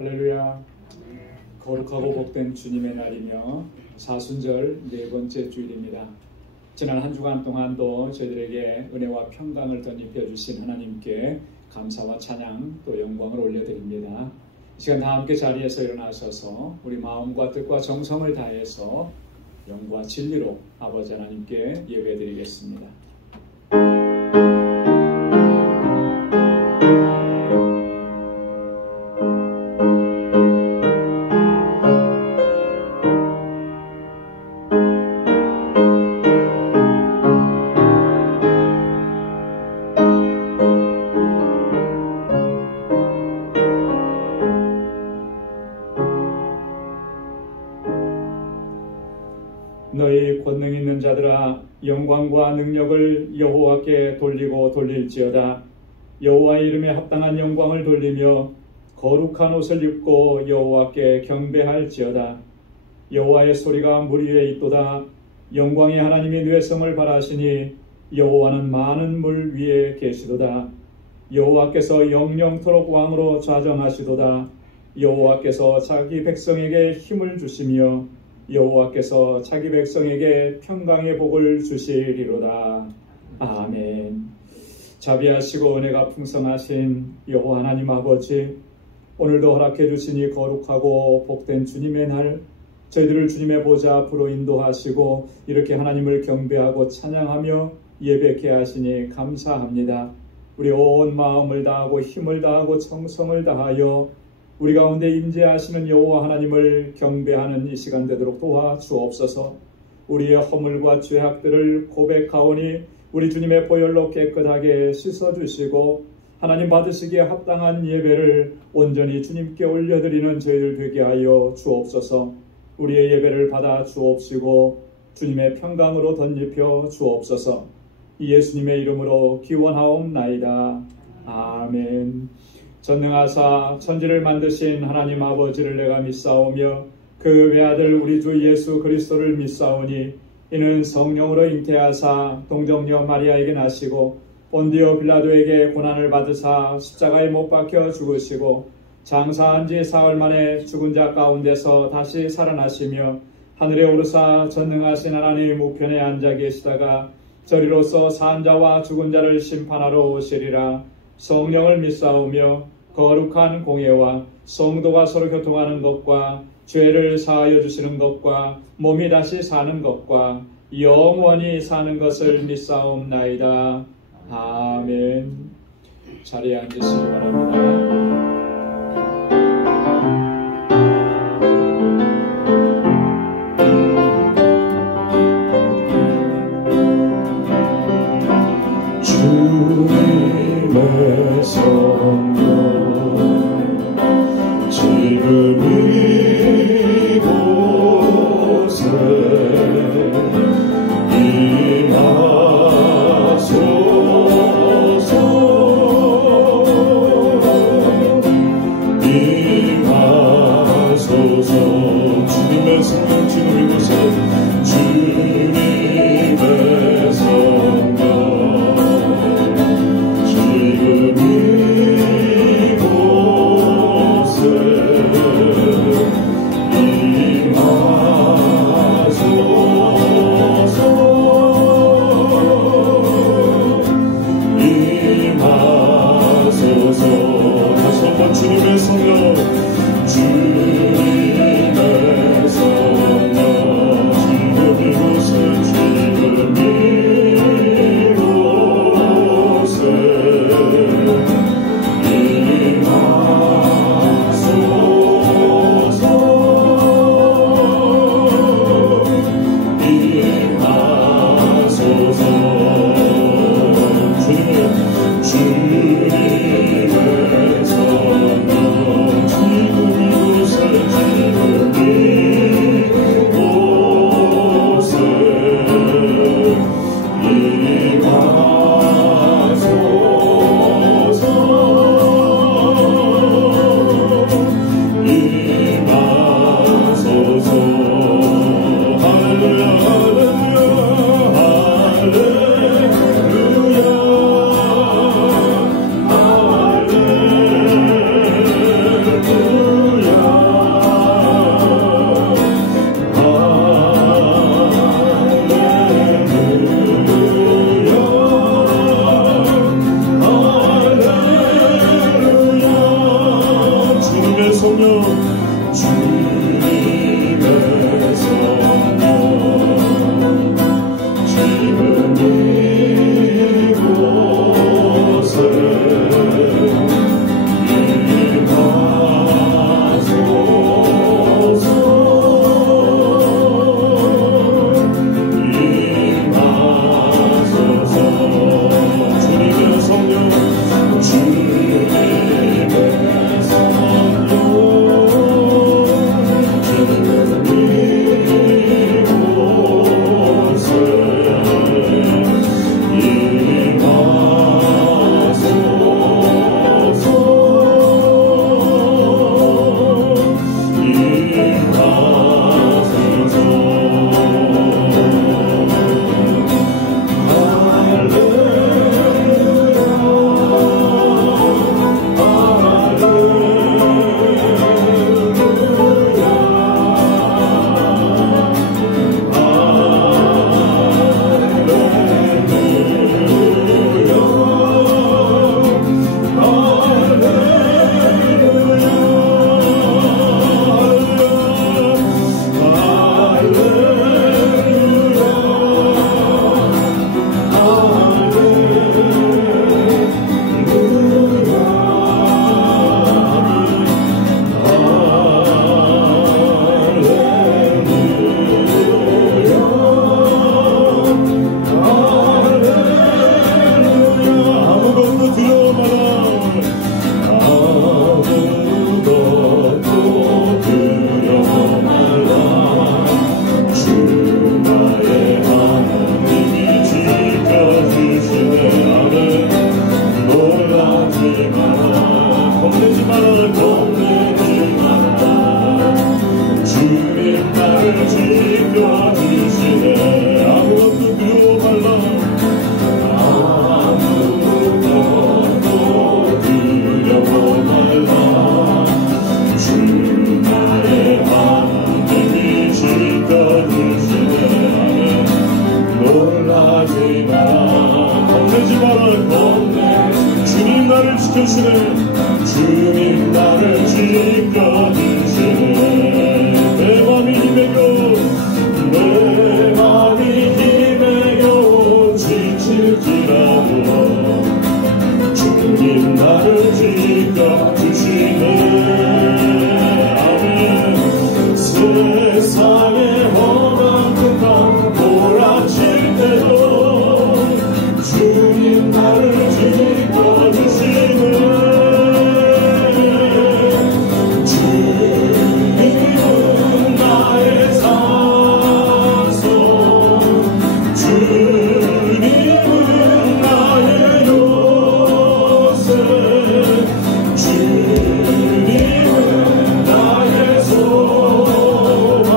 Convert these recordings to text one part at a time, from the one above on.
할렐루야. 거룩하고 복된 주님의 날이며 사순절 네 번째 주일입니다. 지난 한 주간 동안도 저희들에게 은혜와 평강을 덧입혀 주신 하나님께 감사와 찬양 또 영광을 올려드립니다. 이 시간 다 함께 자리에서 일어나셔서 우리 마음과 뜻과 정성을 다해서 영과 진리로 아버지 하나님께 예배드리겠습니다. 너희 권능 있는 자들아, 영광과 능력을 여호와께 돌리고 돌릴지어다. 여호와의 이름에 합당한 영광을 돌리며 거룩한 옷을 입고 여호와께 경배할지어다. 여호와의 소리가 물 위에 있도다. 영광의 하나님이 뇌성을 발하시니 여호와는 많은 물 위에 계시도다. 여호와께서 영영토록 왕으로 좌정하시도다. 여호와께서 자기 백성에게 힘을 주시며 여호와께서 자기 백성에게 평강의 복을 주시리로다. 아멘. 자비하시고 은혜가 풍성하신 여호와 하나님 아버지, 오늘도 허락해 주시니 거룩하고 복된 주님의 날, 저희들을 주님의 보좌 앞으로 인도하시고 이렇게 하나님을 경배하고 찬양하며 예배케 하시니 감사합니다. 우리 온 마음을 다하고 힘을 다하고 정성을 다하여 우리 가운데 임재하시는 여호와 하나님을 경배하는 이 시간 되도록 도와주옵소서. 우리의 허물과 죄악들을 고백하오니 우리 주님의 보혈로 깨끗하게 씻어주시고 하나님 받으시기에 합당한 예배를 온전히 주님께 올려드리는 저희들 되게 하여 주옵소서. 우리의 예배를 받아 주옵시고 주님의 평강으로 덧입혀 주옵소서. 예수님의 이름으로 기원하옵나이다. 아멘. 전능하사 천지를 만드신 하나님 아버지를 내가 믿사오며 그 외아들 우리 주 예수 그리스도를 믿사오니 이는 성령으로 잉태하사 동정녀 마리아에게 나시고 본디오 빌라도에게 고난을 받으사 십자가에 못 박혀 죽으시고 장사한 지 사흘 만에 죽은 자 가운데서 다시 살아나시며 하늘에 오르사 전능하신 하나님 우편에 앉아 계시다가 저리로서 산 자와 죽은 자를 심판하러 오시리라. 성령을 믿사오며 거룩한 공예와 성도가 서로 교통하는 것과 죄를 사하여 주시는 것과 몸이 다시 사는 것과 영원히 사는 것을 믿사옵나이다. 아멘. 자리에 앉으시기 바랍니다. 주님의 성령 지금 이곳에 임하소서. 임하소서. 주님의 성령 지금 이곳에 주님의 성령 지금 이곳에 주님의 성령 지금 이곳에 주님 나를 지켜주시네. 내 맘이 힘에 겨우 지칠지라도 주님 나를 지켜주시네. 아멘. 세상의 험한 풍랑 몰아칠 때도 주님 나를 지켜주시네. 주님은 나의 산소, 주님은 나의 요새, 주님은 나의 소망,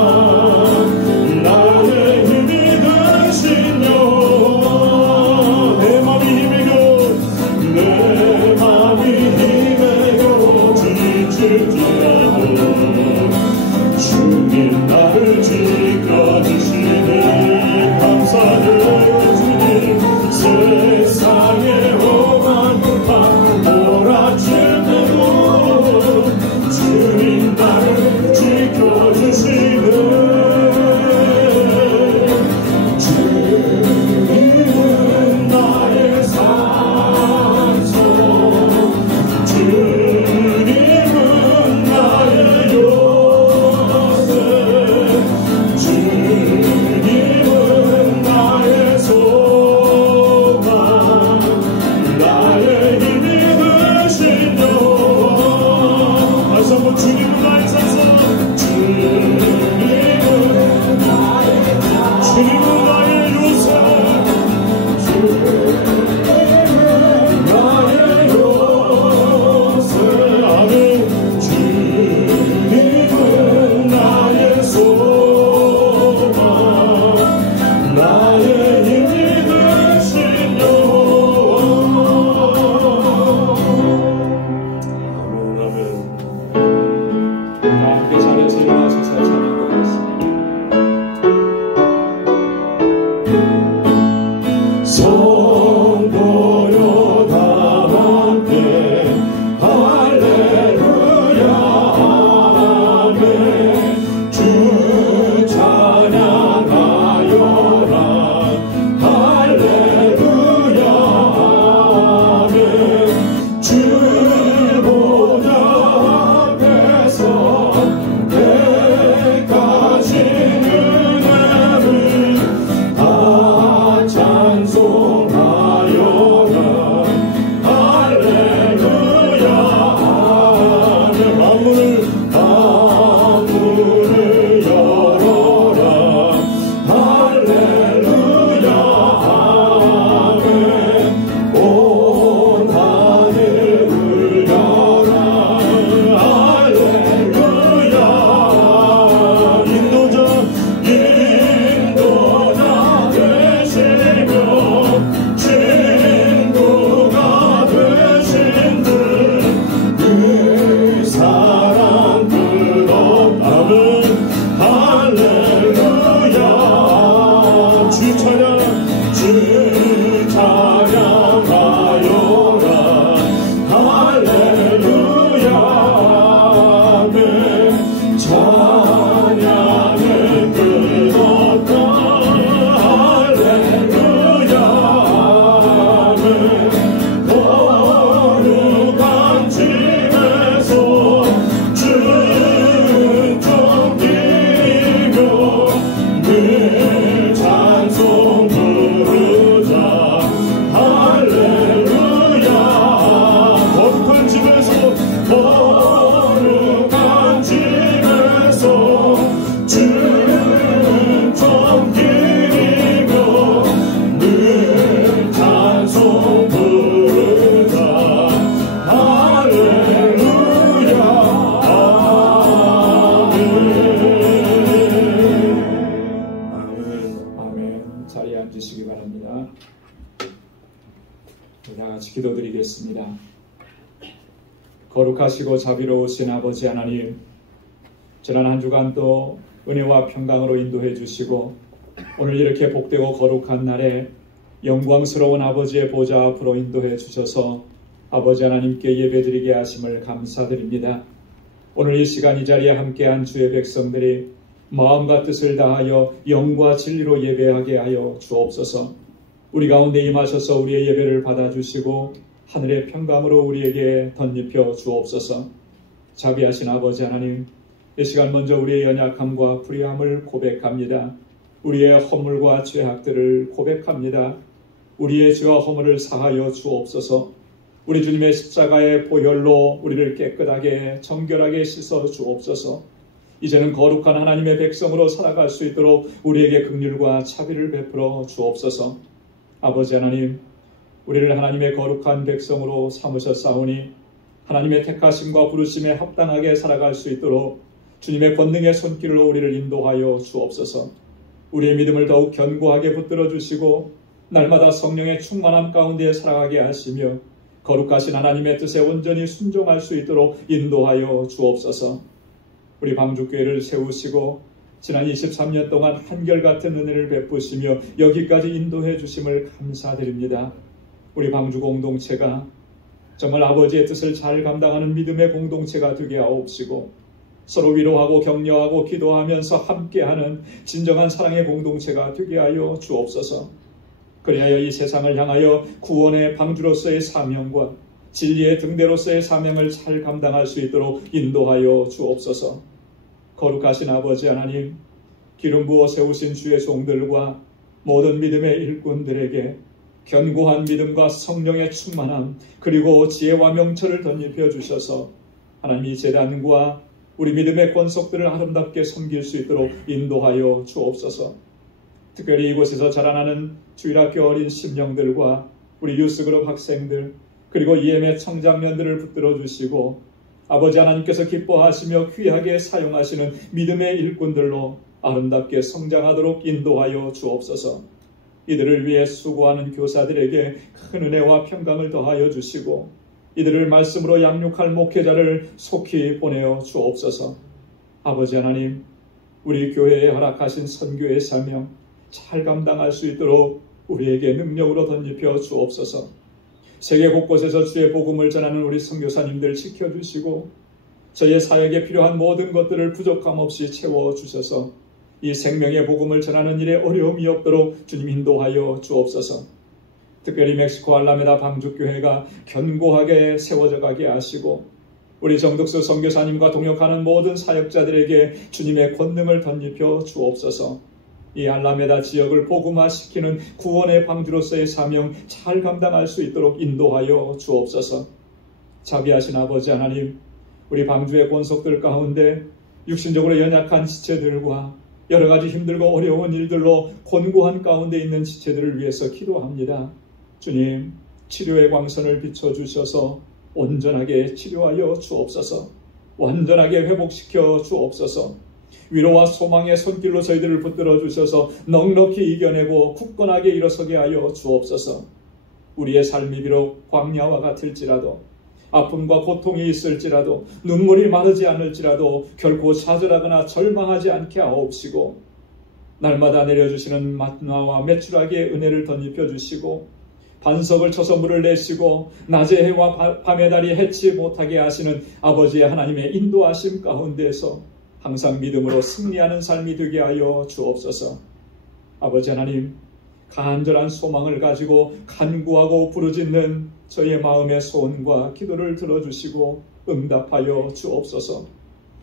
나의 힘이 되신 여호와. 내 맘이 힘에 겨우 지칠지라도 주님 나를 지켜주시네. 감사해요 주님. 세상의 험한 풍파 몰아칠 때도 주님 나를 지켜주시네. 주님은 나의 산소, 주님은 나의 요새, 주님은 나의 소망, 나의 힘이 되신 여호와. 다시 한번 주님은 나의 산소, 주님은 나의 요새, 나의 요새. 아멘. 주님은 나의 소망, 나의 힘이 되신 여호와. 아멘. 다 함께 자리에서 일어나셔서 찬양 고하겠습니다. 성도여 다 함께 할렐루야 찬양은 끊었다. 할렐루야. 거룩한 집에서 주는 존귀며 늘 찬송 부르자. 할렐루야. 거룩한 집에서 주는 존귀며 늘 찬송 부르자. 할렐루야. 아멘. 아멘. 자리에 앉으시기 바랍니다. 다 같이 기도드리겠습니다. 거룩하시고 자비로우신 아버지 하나님, 지난 한 주간 또 은혜와 평강으로 인도해 주시고 오늘 이렇게 복되고 거룩한 날에 영광스러운 아버지의 보좌 앞으로 인도해 주셔서 아버지 하나님께 예배드리게 하심을 감사드립니다. 오늘 이 시간 이 자리에 함께한 주의 백성들이 마음과 뜻을 다하여 영과 진리로 예배하게 하여 주옵소서. 우리 가운데 임하셔서 우리의 예배를 받아주시고 하늘의 평강으로 우리에게 덧입혀 주옵소서. 자비하신 아버지 하나님, 이 시간 먼저 우리의 연약함과 불의함을 고백합니다. 우리의 허물과 죄악들을 고백합니다. 우리의 죄와 허물을 사하여 주옵소서. 우리 주님의 십자가의 보혈로 우리를 깨끗하게 정결하게 씻어 주옵소서. 이제는 거룩한 하나님의 백성으로 살아갈 수 있도록 우리에게 긍휼과 자비를 베풀어 주옵소서. 아버지 하나님, 우리를 하나님의 거룩한 백성으로 삼으셨사오니 하나님의 택하심과 부르심에 합당하게 살아갈 수 있도록 주님의 권능의 손길로 우리를 인도하여 주옵소서. 우리의 믿음을 더욱 견고하게 붙들어 주시고 날마다 성령의 충만함 가운데 살아가게 하시며 거룩하신 하나님의 뜻에 온전히 순종할 수 있도록 인도하여 주옵소서. 우리 방주교회를 세우시고 지난 23년 동안 한결같은 은혜를 베푸시며 여기까지 인도해 주심을 감사드립니다. 우리 방주 공동체가 정말 아버지의 뜻을 잘 감당하는 믿음의 공동체가 되게 하옵시고 서로 위로하고 격려하고 기도하면서 함께하는 진정한 사랑의 공동체가 되게 하여 주옵소서. 그리하여 이 세상을 향하여 구원의 방주로서의 사명과 진리의 등대로서의 사명을 잘 감당할 수 있도록 인도하여 주옵소서. 거룩하신 아버지 하나님, 기름 부어 세우신 주의 종들과 모든 믿음의 일꾼들에게 견고한 믿음과 성령의 충만함 그리고 지혜와 명철을 덧입혀 주셔서 하나님 이 제단과 우리 믿음의 권속들을 아름답게 섬길 수 있도록 인도하여 주옵소서. 특별히 이곳에서 자라나는 주일학교 어린 심령들과 우리 유스그룹 학생들 그리고 EM의 청장년들을 붙들어 주시고 아버지 하나님께서 기뻐하시며 귀하게 사용하시는 믿음의 일꾼들로 아름답게 성장하도록 인도하여 주옵소서. 이들을 위해 수고하는 교사들에게 큰 은혜와 평강을 더하여 주시고 이들을 말씀으로 양육할 목회자를 속히 보내어 주옵소서. 아버지 하나님, 우리 교회에 허락하신 선교의 사명 잘 감당할 수 있도록 우리에게 능력으로 덧입혀 주옵소서. 세계 곳곳에서 주의 복음을 전하는 우리 선교사님들 지켜주시고 저희의 사역에 필요한 모든 것들을 부족함 없이 채워주셔서 이 생명의 복음을 전하는 일에 어려움이 없도록 주님 인도하여 주옵소서. 특별히 멕시코 알라메다 방주교회가 견고하게 세워져 가게 하시고 우리 정덕수 선교사님과 동역하는 모든 사역자들에게 주님의 권능을 덧입혀 주옵소서. 이 알라메다 지역을 복음화시키는 구원의 방주로서의 사명 잘 감당할 수 있도록 인도하여 주옵소서. 자비하신 아버지 하나님, 우리 방주의 권속들 가운데 육신적으로 연약한 지체들과 여러 가지 힘들고 어려운 일들로 곤고한 가운데 있는 지체들을 위해서 기도합니다. 주님, 치료의 광선을 비춰주셔서 온전하게 치료하여 주옵소서. 완전하게 회복시켜 주옵소서. 위로와 소망의 손길로 저희들을 붙들어 주셔서 넉넉히 이겨내고 굳건하게 일어서게 하여 주옵소서. 우리의 삶이 비록 광야와 같을지라도 아픔과 고통이 있을지라도 눈물이 마르지 않을지라도 결코 좌절하거나 절망하지 않게 하옵시고 날마다 내려주시는 만나와 메추라기의 은혜를 덧입혀 주시고 반석을 쳐서 물을 내시고 낮의 해와 밤의 달이 해치 못하게 하시는 아버지의 하나님의 인도하심 가운데에서 항상 믿음으로 승리하는 삶이 되게 하여 주옵소서. 아버지 하나님, 간절한 소망을 가지고 간구하고 부르짖는 저의 마음의 소원과 기도를 들어주시고 응답하여 주옵소서.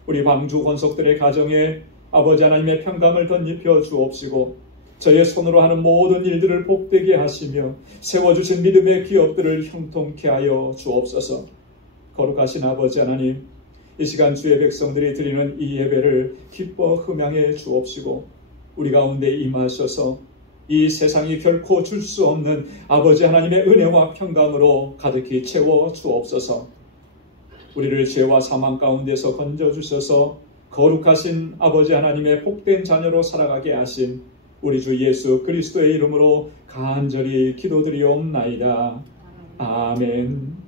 우리 방주 권속들의 가정에 아버지 하나님의 평강을 덧입혀 주옵시고 저의 손으로 하는 모든 일들을 복되게 하시며 세워주신 믿음의 기업들을 형통케 하여 주옵소서. 거룩하신 아버지 하나님, 이 시간 주의 백성들이 드리는 이 예배를 기뻐 흠양해 주옵시고 우리 가운데 임하셔서 이 세상이 결코 줄 수 없는 아버지 하나님의 은혜와 평강으로 가득히 채워 주옵소서. 우리를 죄와 사망 가운데서 건져주셔서 거룩하신 아버지 하나님의 복된 자녀로 살아가게 하신 우리 주 예수 그리스도의 이름으로 간절히 기도드리옵나이다. 아멘.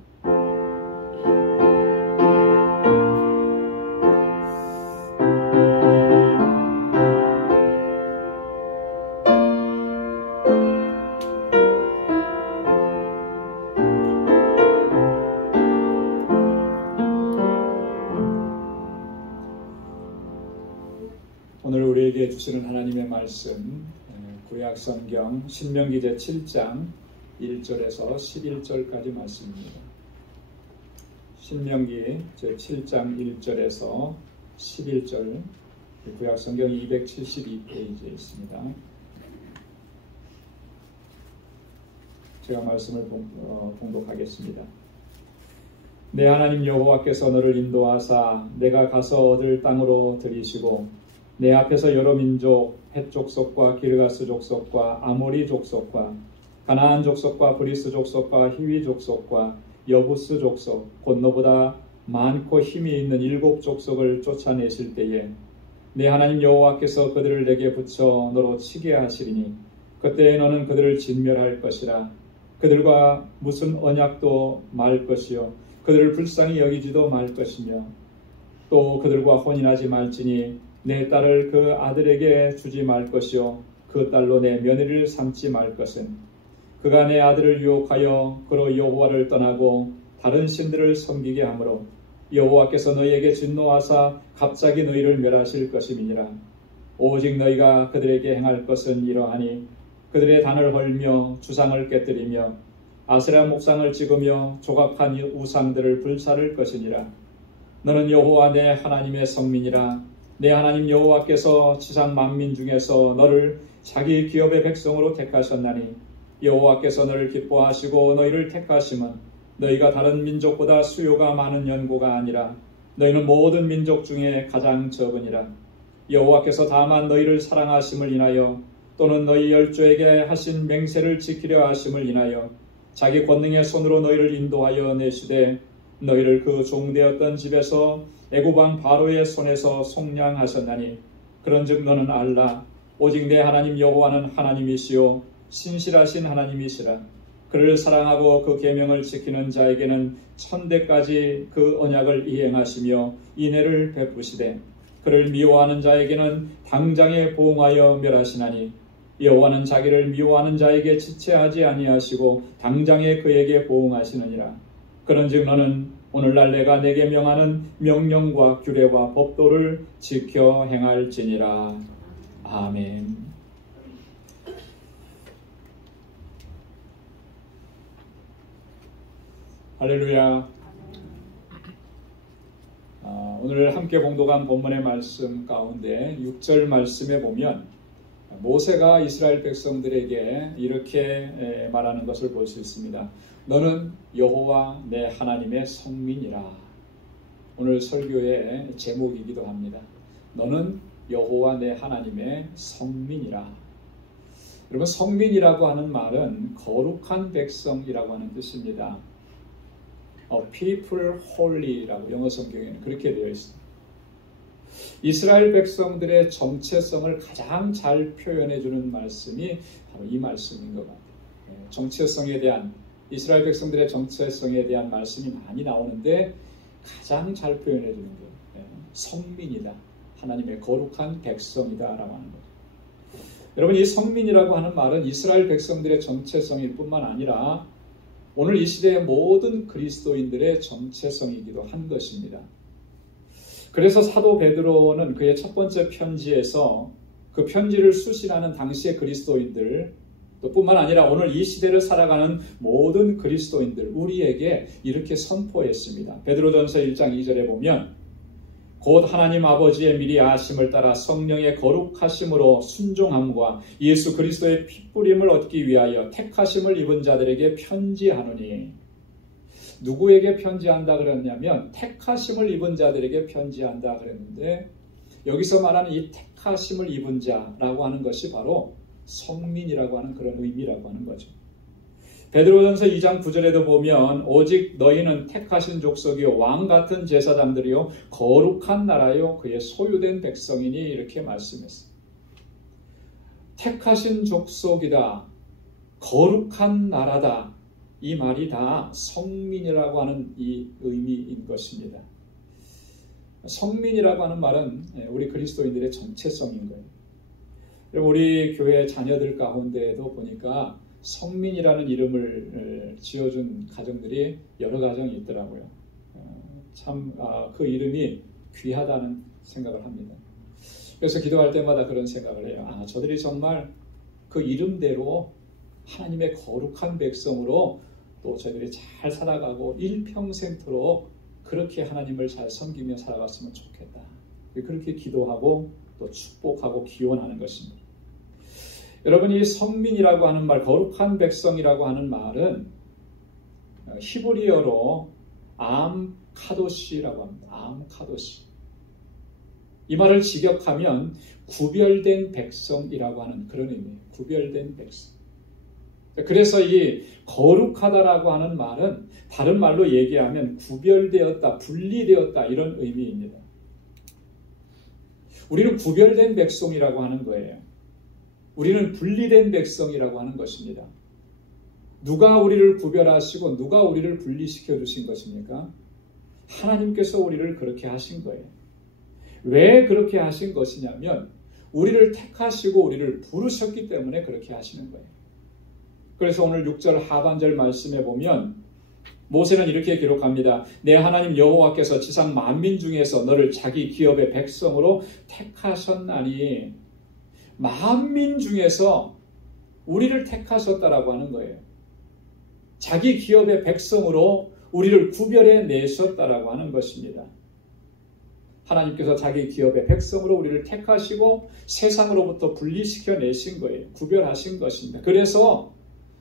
오늘 우리에게 주시는 하나님의 말씀, 구약성경 신명기 제7장 1절에서 11절까지 말씀입니다. 신명기 제7장 1절에서 11절, 구약성경 272페이지에 있습니다. 제가 말씀을 봉독하겠습니다. 내 하나님 여호와께서 너를 인도하사 내가 가서 얻을 땅으로 들이시고 내 앞에서 여러 민족, 헷 족속과 기르가스 족속과 아모리 족속과 가나안 족속과 브리스 족속과 히위 족속과 여부스 족속, 곧 너보다 많고 힘이 있는 7 족속을 쫓아내실 때에 내 하나님 여호와께서 그들을 내게 붙여 너로 치게 하시리니 그때에 너는 그들을 진멸할 것이라. 그들과 무슨 언약도 말 것이요 그들을 불쌍히 여기지도 말 것이며 또 그들과 혼인하지 말지니 내 딸을 그 아들에게 주지 말 것이요 그 딸로 내 며느리를 삼지 말 것은 그가 내 아들을 유혹하여 그로 여호와를 떠나고 다른 신들을 섬기게 하므로 여호와께서 너희에게 진노하사 갑자기 너희를 멸하실 것임이니라. 오직 너희가 그들에게 행할 것은 이러하니 그들의 단을 헐며 주상을 깨뜨리며 아세라 목상을 찍으며 조각한 우상들을 불사를 것이니라. 너는 여호와 내 하나님의 성민이라. 내 하나님 여호와께서 지상 만민 중에서 너를 자기 기업의 백성으로 택하셨나니 여호와께서 너를 기뻐하시고 너희를 택하심은 너희가 다른 민족보다 수요가 많은 연고가 아니라 너희는 모든 민족 중에 가장 적으니라. 여호와께서 다만 너희를 사랑하심을 인하여 또는 너희 열조에게 하신 맹세를 지키려 하심을 인하여 자기 권능의 손으로 너희를 인도하여 내시되 너희를 그 종되었던 집에서 애굽 왕 바로의 손에서 속량하셨나니 그런즉 너는 알라. 오직 내 하나님 여호와는 하나님이시요 신실하신 하나님이시라. 그를 사랑하고 그 계명을 지키는 자에게는 천대까지 그 언약을 이행하시며 인애를 베푸시되 그를 미워하는 자에게는 당장에 보응하여 멸하시나니 여호와는 자기를 미워하는 자에게 지체하지 아니하시고 당장에 그에게 보응하시느니라. 그런즉 너는 오늘날 내가 내게 명하는 명령과 규례와 법도를 지켜 행할지니라. 아멘. 할렐루야. 오늘 함께 봉독한 본문의 말씀 가운데 6절 말씀에 보면 모세가 이스라엘 백성들에게 이렇게 말하는 것을 볼 수 있습니다. 너는 여호와 내 하나님의 성민이라. 오늘 설교의 제목이기도 합니다. 너는 여호와 내 하나님의 성민이라. 여러분, 성민이라고 하는 말은 거룩한 백성이라고 하는 뜻입니다. People holy라고 영어 성경에는 그렇게 되어 있습니다. 이스라엘 백성들의 정체성을 가장 잘 표현해 주는 말씀이 바로 이 말씀인 것 같아요. 정체성에 대한, 이스라엘 백성들의 정체성에 대한 말씀이 많이 나오는데 가장 잘 표현해 주는 거예요. 성민이다. 하나님의 거룩한 백성이다 라고 하는 거죠. 여러분, 이 성민이라고 하는 말은 이스라엘 백성들의 정체성일 뿐만 아니라 오늘 이 시대의 모든 그리스도인들의 정체성이기도 한 것입니다. 그래서 사도 베드로는 그의 첫 번째 편지에서 그 편지를 수신하는 당시의 그리스도인들, 또 뿐만 아니라 오늘 이 시대를 살아가는 모든 그리스도인들, 우리에게 이렇게 선포했습니다. 베드로전서 1장 2절에 보면 곧 하나님 아버지의 미리 아심을 따라 성령의 거룩하심으로 순종함과 예수 그리스도의 핏부림을 얻기 위하여 택하심을 입은 자들에게 편지하노니. 누구에게 편지한다 그랬냐면 택하심을 입은 자들에게 편지한다 그랬는데, 여기서 말하는 이 택하심을 입은 자라고 하는 것이 바로 성민이라고 하는 그런 의미라고 하는 거죠. 베드로전서 2장 9절에도 보면 오직 너희는 택하신 족속이요 왕 같은 제사장들이요 거룩한 나라요 그의 소유된 백성이니, 이렇게 말씀했어요. 택하신 족속이다, 거룩한 나라다, 이 말이 다 성민이라고 하는 이 의미인 것입니다. 성민이라고 하는 말은 우리 그리스도인들의 정체성인 거예요. 우리 교회 자녀들 가운데에도 보니까 성민이라는 이름을 지어준 가정들이 여러 가정이 있더라고요. 참 그 이름이 귀하다는 생각을 합니다. 그래서 기도할 때마다 그런 생각을 해요. 저들이 정말 그 이름대로 하나님의 거룩한 백성으로 또 저희들이 잘 살아가고 일평생토록 그렇게 하나님을 잘 섬기며 살아갔으면 좋겠다. 그렇게 기도하고 또 축복하고 기원하는 것입니다. 여러분, 이 성민이라고 하는 말, 거룩한 백성이라고 하는 말은 히브리어로 암카도시라고 합니다. 암카도시. 이 말을 직역하면 구별된 백성이라고 하는 그런 의미예요. 구별된 백성. 그래서 이 거룩하다라고 하는 말은 다른 말로 얘기하면 구별되었다, 분리되었다, 이런 의미입니다. 우리는 구별된 백성이라고 하는 거예요. 우리는 분리된 백성이라고 하는 것입니다. 누가 우리를 구별하시고 누가 우리를 분리시켜 주신 것입니까? 하나님께서 우리를 그렇게 하신 거예요. 왜 그렇게 하신 것이냐면 우리를 택하시고 우리를 부르셨기 때문에 그렇게 하시는 거예요. 그래서 오늘 6절 하반절 말씀에 보면 모세는 이렇게 기록합니다. 내 하나님 여호와께서 지상 만민 중에서 너를 자기 기업의 백성으로 택하셨나니, 만민 중에서 우리를 택하셨다라고 하는 거예요. 자기 기업의 백성으로 우리를 구별해 내셨다라고 하는 것입니다. 하나님께서 자기 기업의 백성으로 우리를 택하시고 세상으로부터 분리시켜 내신 거예요. 구별하신 것입니다. 그래서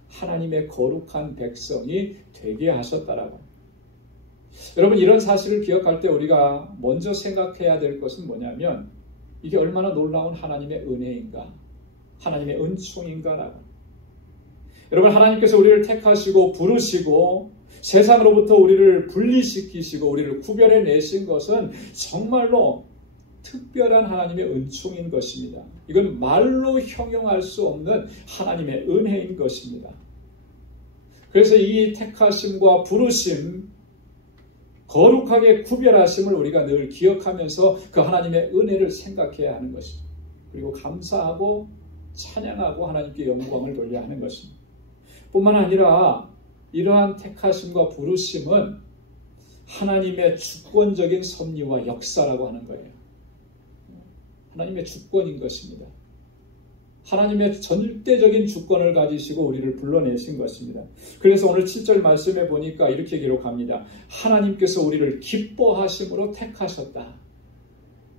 하나님의 거룩한 백성이 되게 하셨다라고. 여러분, 이런 사실을 기억할 때 우리가 먼저 생각해야 될 것은 뭐냐면 이게 얼마나 놀라운 하나님의 은혜인가, 하나님의 은총인가라고. 여러분, 하나님께서 우리를 택하시고 부르시고 세상으로부터 우리를 분리시키시고 우리를 구별해 내신 것은 정말로 특별한 하나님의 은총인 것입니다. 이건 말로 형용할 수 없는 하나님의 은혜인 것입니다. 그래서 이 택하심과 부르심, 거룩하게 구별하심을 우리가 늘 기억하면서 그 하나님의 은혜를 생각해야 하는 것입니다. 그리고 감사하고 찬양하고 하나님께 영광을 돌려야 하는 것입니다. 뿐만 아니라 이러한 택하심과 부르심은 하나님의 주권적인 섭리와 역사라고 하는 거예요. 하나님의 주권인 것입니다. 하나님의 절대적인 주권을 가지시고 우리를 불러내신 것입니다. 그래서 오늘 7절 말씀에 보니까 이렇게 기록합니다. 하나님께서 우리를 기뻐하심으로 택하셨다.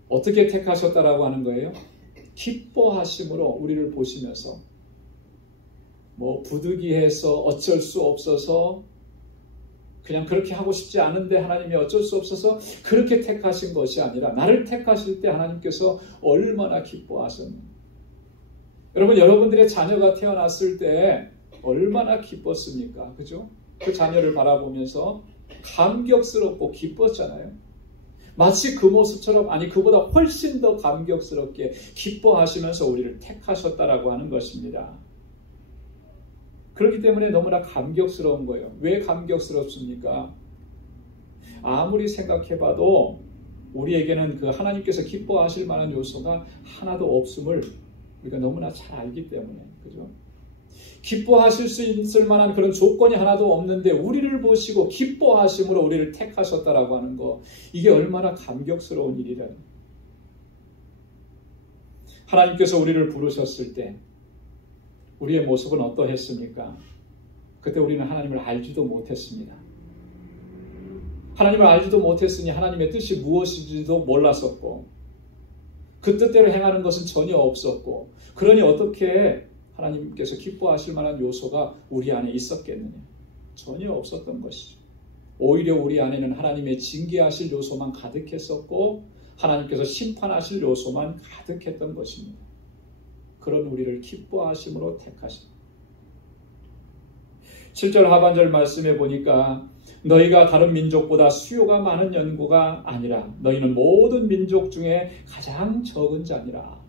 어떻게 택하셨다라고 하는 거예요? 기뻐하심으로 우리를 보시면서 부득이해서 어쩔 수 없어서 그냥 그렇게 하고 싶지 않은데 하나님이 어쩔 수 없어서 그렇게 택하신 것이 아니라 나를 택하실 때 하나님께서 얼마나 기뻐하셨는가. 여러분, 여러분들의 자녀가 태어났을 때 얼마나 기뻤습니까? 그죠? 그 자녀를 바라보면서 감격스럽고 기뻤잖아요. 마치 그 모습처럼, 아니 그보다 훨씬 더 감격스럽게 기뻐하시면서 우리를 택하셨다라고 하는 것입니다. 그렇기 때문에 너무나 감격스러운 거예요. 왜 감격스럽습니까? 아무리 생각해봐도 우리에게는 그 하나님께서 기뻐하실 만한 요소가 하나도 없음을 우리가 너무나 잘 알기 때문에, 그죠? 기뻐하실 수 있을 만한 그런 조건이 하나도 없는데 우리를 보시고 기뻐하심으로 우리를 택하셨다라고 하는 거, 이게 얼마나 감격스러운 일이라는. 하나님께서 우리를 부르셨을 때 우리의 모습은 어떠했습니까? 그때 우리는 하나님을 알지도 못했습니다. 하나님을 알지도 못했으니 하나님의 뜻이 무엇인지도 몰랐었고 그 뜻대로 행하는 것은 전혀 없었고, 그러니 어떻게 하나님께서 기뻐하실 만한 요소가 우리 안에 있었겠느냐? 전혀 없었던 것이죠. 오히려 우리 안에는 하나님의 징계하실 요소만 가득했었고 하나님께서 심판하실 요소만 가득했던 것입니다. 그런 우리를 기뻐하심으로 택하십니다. 7절 하반절 말씀에 보니까 너희가 다른 민족보다 수요가 많은 연고가 아니라 너희는 모든 민족 중에 가장 적은 자니라.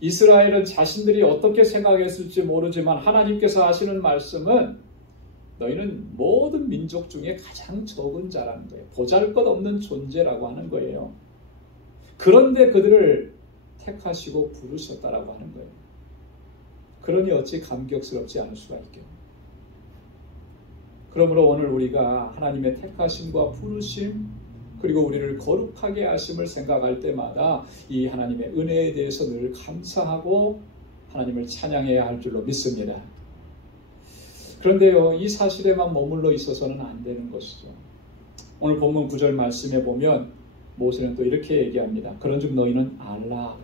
이스라엘은 자신들이 어떻게 생각했을지 모르지만 하나님께서 하시는 말씀은 너희는 모든 민족 중에 가장 적은 자라는 거예요. 보잘것없는 존재라고 하는 거예요. 그런데 그들을 택하시고 부르셨다라고 하는 거예요. 그러니 어찌 감격스럽지 않을 수가 있겠어요. 그러므로 오늘 우리가 하나님의 택하심과 부르심, 그리고 우리를 거룩하게 하심을 생각할 때마다 이 하나님의 은혜에 대해서 늘 감사하고 하나님을 찬양해야 할 줄로 믿습니다. 그런데요, 이 사실에만 머물러 있어서는 안 되는 것이죠. 오늘 본문 9절 말씀에 보면 모세는 또 이렇게 얘기합니다. 그런즉 너희는 알라.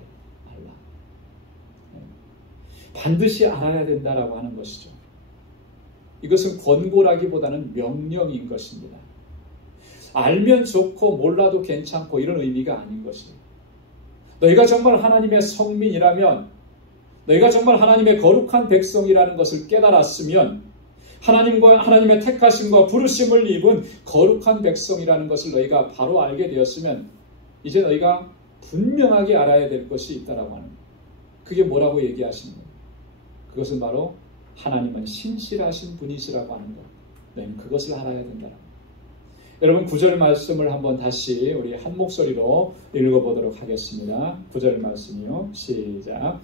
반드시 알아야 된다라고 하는 것이죠. 이것은 권고라기보다는 명령인 것입니다. 알면 좋고 몰라도 괜찮고 이런 의미가 아닌 것이에요. 너희가 정말 하나님의 성민이라면, 너희가 정말 하나님의 거룩한 백성이라는 것을 깨달았으면, 하나님과 하나님의 택하심과 부르심을 입은 거룩한 백성이라는 것을 너희가 바로 알게 되었으면 이제 너희가 분명하게 알아야 될 것이 있다라고 하는 거예요. 그게 뭐라고 얘기하시는 거예요? 그것은 바로 하나님은 신실하신 분이시라고 하는 것. 너희는 그것을 알아야 된다. 여러분 9절 말씀을 한번 다시 우리 한 목소리로 읽어보도록 하겠습니다. 9절 말씀이요. 시작.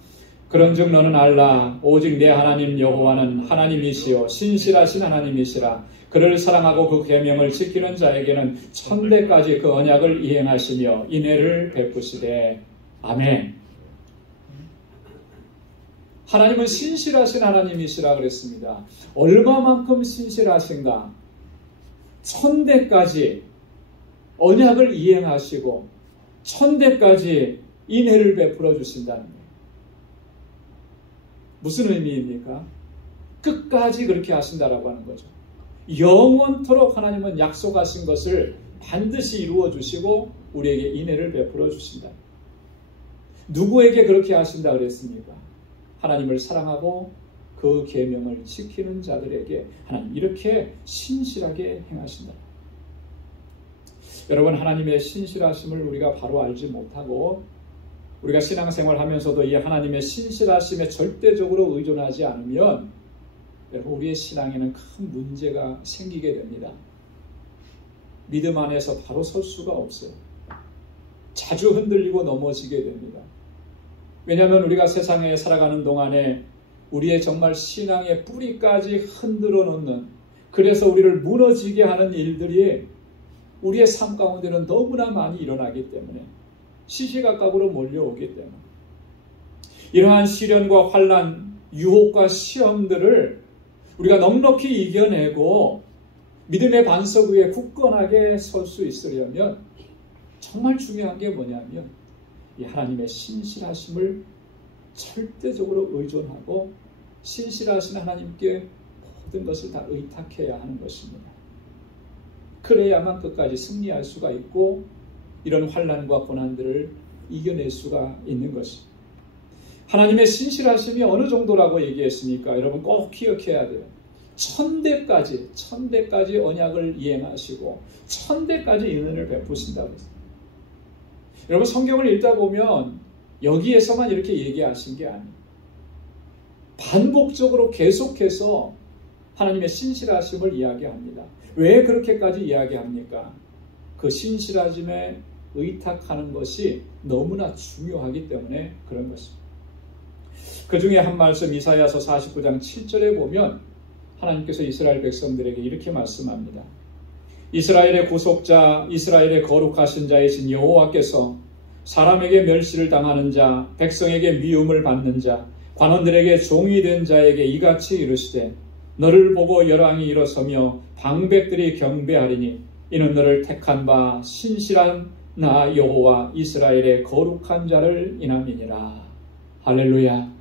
그런즉 너는 알라. 오직 내 하나님 여호와는 하나님이시요 신실하신 하나님이시라. 그를 사랑하고 그 계명을 지키는 자에게는 천대까지 그 언약을 이행하시며 인애를 베푸시되. 아멘. 하나님은 신실하신 하나님이시라 그랬습니다. 얼마만큼 신실하신가? 천대까지 언약을 이행하시고 천대까지 인애를 베풀어 주신다는 거예요. 무슨 의미입니까? 끝까지 그렇게 하신다라고 하는 거죠. 영원토록 하나님은 약속하신 것을 반드시 이루어 주시고 우리에게 인애를 베풀어 주신다. 누구에게 그렇게 하신다 그랬습니까? 하나님을 사랑하고 그 계명을 지키는 자들에게 하나님 이렇게 신실하게 행하신다. 여러분, 하나님의 신실하심을 우리가 바로 알지 못하고 우리가 신앙생활 하면서도 이 하나님의 신실하심에 절대적으로 의존하지 않으면 여러분 우리의 신앙에는 큰 문제가 생기게 됩니다. 믿음 안에서 바로 설 수가 없어요. 자주 흔들리고 넘어지게 됩니다. 왜냐하면 우리가 세상에 살아가는 동안에 우리의 정말 신앙의 뿌리까지 흔들어 놓는, 그래서 우리를 무너지게 하는 일들이 우리의 삶 가운데는 너무나 많이 일어나기 때문에, 시시각각으로 몰려오기 때문에 이러한 시련과 환난, 유혹과 시험들을 우리가 넉넉히 이겨내고 믿음의 반석 위에 굳건하게 설 수 있으려면 정말 중요한 게 뭐냐면 이 하나님의 신실하심을 절대적으로 의존하고 신실하신 하나님께 모든 것을 다 의탁해야 하는 것입니다. 그래야만 끝까지 승리할 수가 있고 이런 환난과 고난들을 이겨낼 수가 있는 것입니다. 하나님의 신실하심이 어느 정도라고 얘기했습니까? 여러분 꼭 기억해야 돼요. 천대까지 언약을 이행하시고 천대까지 인연을 베푸신다고 했습니다. 여러분 성경을 읽다 보면 여기에서만 이렇게 얘기하신 게 아니에요. 반복적으로 계속해서 하나님의 신실하심을 이야기합니다. 왜 그렇게까지 이야기합니까? 그 신실하심에 의탁하는 것이 너무나 중요하기 때문에 그런 것입니다. 그 중에 한 말씀 이사야서 49장 7절에 보면 하나님께서 이스라엘 백성들에게 이렇게 말씀합니다. 이스라엘의 구속자, 이스라엘의 거룩하신 자이신 여호와께서 사람에게 멸시를 당하는 자, 백성에게 미움을 받는 자, 관원들에게 종이 된 자에게 이같이 이르시되 너를 보고 열왕이 일어서며 방백들이 경배하리니 이는 너를 택한 바 신실한 나 여호와 이스라엘의 거룩한 자를 인함이니라. 할렐루야.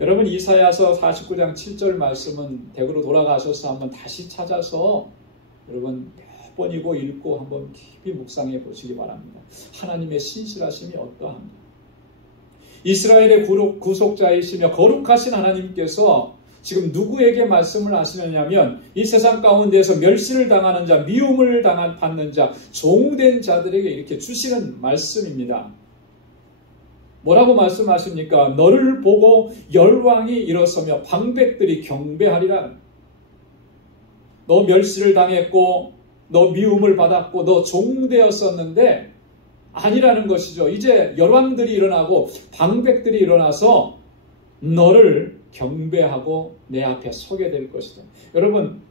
여러분 이사야서 49장 7절 말씀은 댁으로 돌아가셔서 한번 다시 찾아서 여러분 몇 번이고 읽고 한번 깊이 묵상해 보시기 바랍니다. 하나님의 신실하심이 어떠합니까? 이스라엘의 구속자이시며 거룩하신 하나님께서 지금 누구에게 말씀을 하시느냐면 이 세상 가운데에서 멸시를 당하는 자, 미움을 받는 자, 종된 자들에게 이렇게 주시는 말씀입니다. 뭐라고 말씀하십니까? 너를 보고 열왕이 일어서며 방백들이 경배하리라. 너 멸시를 당했고 너 미움을 받았고 너 종되었었는데 아니라는 것이죠. 이제 열왕들이 일어나고 방백들이 일어나서 너를 경배하고 내 앞에 서게 될 것이다. 여러분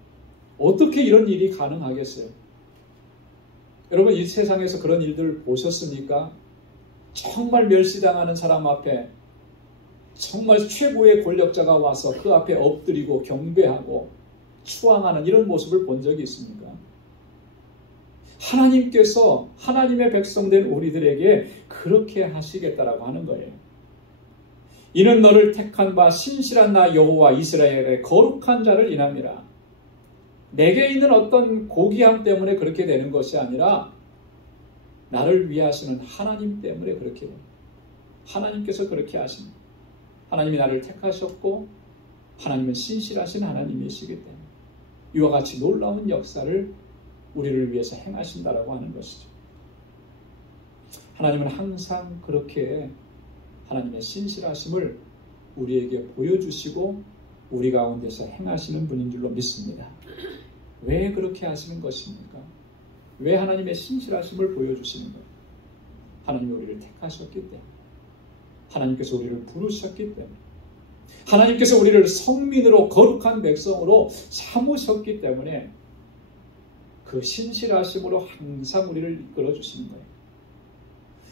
어떻게 이런 일이 가능하겠어요? 여러분 이 세상에서 그런 일들 보셨습니까? 정말 멸시당하는 사람 앞에 정말 최고의 권력자가 와서 그 앞에 엎드리고 경배하고 추앙하는 이런 모습을 본 적이 있습니까? 하나님께서 하나님의 백성된 우리들에게 그렇게 하시겠다라고 하는 거예요. 이는 너를 택한 바 신실한 나 여호와 이스라엘의 거룩한 자를 인함이라. 내게 있는 어떤 고귀함 때문에 그렇게 되는 것이 아니라 나를 위하시는 하나님 때문에 그렇게 됩니다. 하나님께서 그렇게 하십니다. 하나님이 나를 택하셨고 하나님은 신실하신 하나님이시기 때문에 이와 같이 놀라운 역사를 우리를 위해서 행하신다라고 하는 것이죠. 하나님은 항상 그렇게 하나님의 신실하심을 우리에게 보여주시고 우리 가운데서 행하시는 분인 줄로 믿습니다. 왜 그렇게 하시는 것입니까? 왜 하나님의 신실하심을 보여주시는 거예요? 하나님이 우리를 택하셨기 때문에, 하나님께서 우리를 부르셨기 때문에, 하나님께서 우리를 성민으로 거룩한 백성으로 삼으셨기 때문에 그 신실하심으로 항상 우리를 이끌어 주시는 거예요.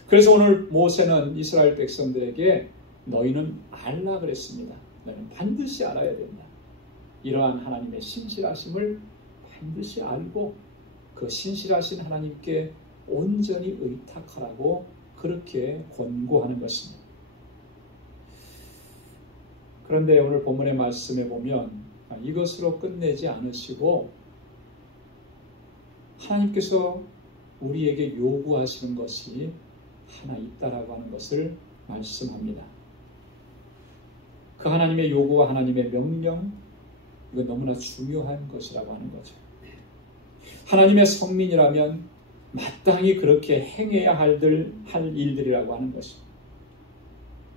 그래서 오늘 모세는 이스라엘 백성들에게 너희는 알라 그랬습니다. 너희는 반드시 알아야 된다. 이러한 하나님의 신실하심을 반드시 알고 그 신실하신 하나님께 온전히 의탁하라고 그렇게 권고하는 것입니다. 그런데 오늘 본문의 말씀에 보면 이것으로 끝내지 않으시고 하나님께서 우리에게 요구하시는 것이 하나 있다라고 하는 것을 말씀합니다. 그 하나님의 요구와 하나님의 명령, 이건 너무나 중요한 것이라고 하는 거죠. 하나님의 성민이라면 마땅히 그렇게 행해야 할 일들이라고 하는 것입니다.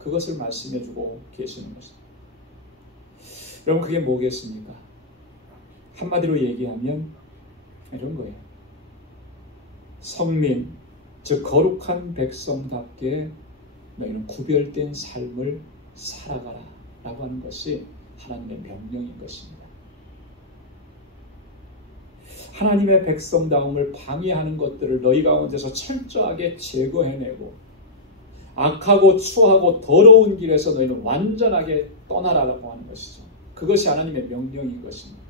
그것을 말씀해주고 계시는 것입니다. 여러분 그게 뭐겠습니까? 한마디로 얘기하면 이런 거예요. 성민, 즉 거룩한 백성답게 너희는 구별된 삶을 살아가라 라고 하는 것이 하나님의 명령인 것입니다. 하나님의 백성다움을 방해하는 것들을 너희 가운데서 철저하게 제거해내고 악하고 추하고 더러운 길에서 너희는 완전하게 떠나라라고 하는 것이죠. 그것이 하나님의 명령인 것입니다.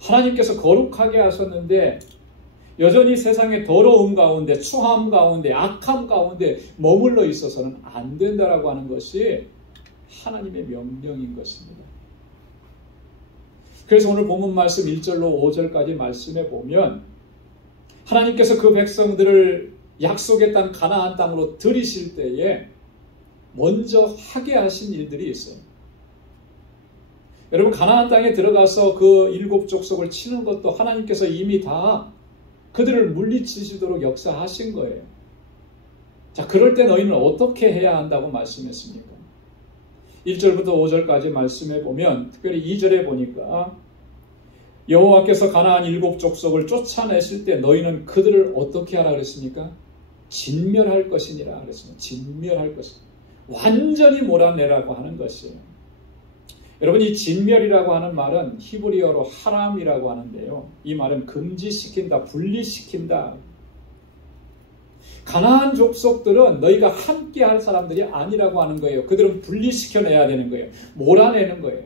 하나님께서 거룩하게 하셨는데 여전히 세상의 더러움 가운데, 추함 가운데, 악함 가운데 머물러 있어서는 안 된다라고 하는 것이 하나님의 명령인 것입니다. 그래서 오늘 본문 말씀 1절로 5절까지 말씀해 보면 하나님께서 그 백성들을 약속의 땅 가나안 땅으로 들이실 때에 먼저 하게 하신 일들이 있어요. 여러분 가나안 땅에 들어가서 그 7 족속을 치는 것도 하나님께서 이미 다 그들을 물리치시도록 역사하신 거예요. 자, 그럴 때 너희는 어떻게 해야 한다고 말씀했습니까? 1절부터 5절까지 말씀해 보면 특별히 2절에 보니까 여호와께서 가나안 7 족속을 쫓아내실 때 너희는 그들을 어떻게 하라 그랬습니까? 진멸할 것이니라 그랬습니다. 진멸할 것이니라. 완전히 몰아내라고 하는 것이에요. 여러분, 이 진멸이라고 하는 말은 히브리어로 하람이라고 하는데요. 이 말은 금지시킨다, 분리시킨다. 가나안 족속들은 너희가 함께 할 사람들이 아니라고 하는 거예요. 그들은 분리시켜내야 되는 거예요. 몰아내는 거예요.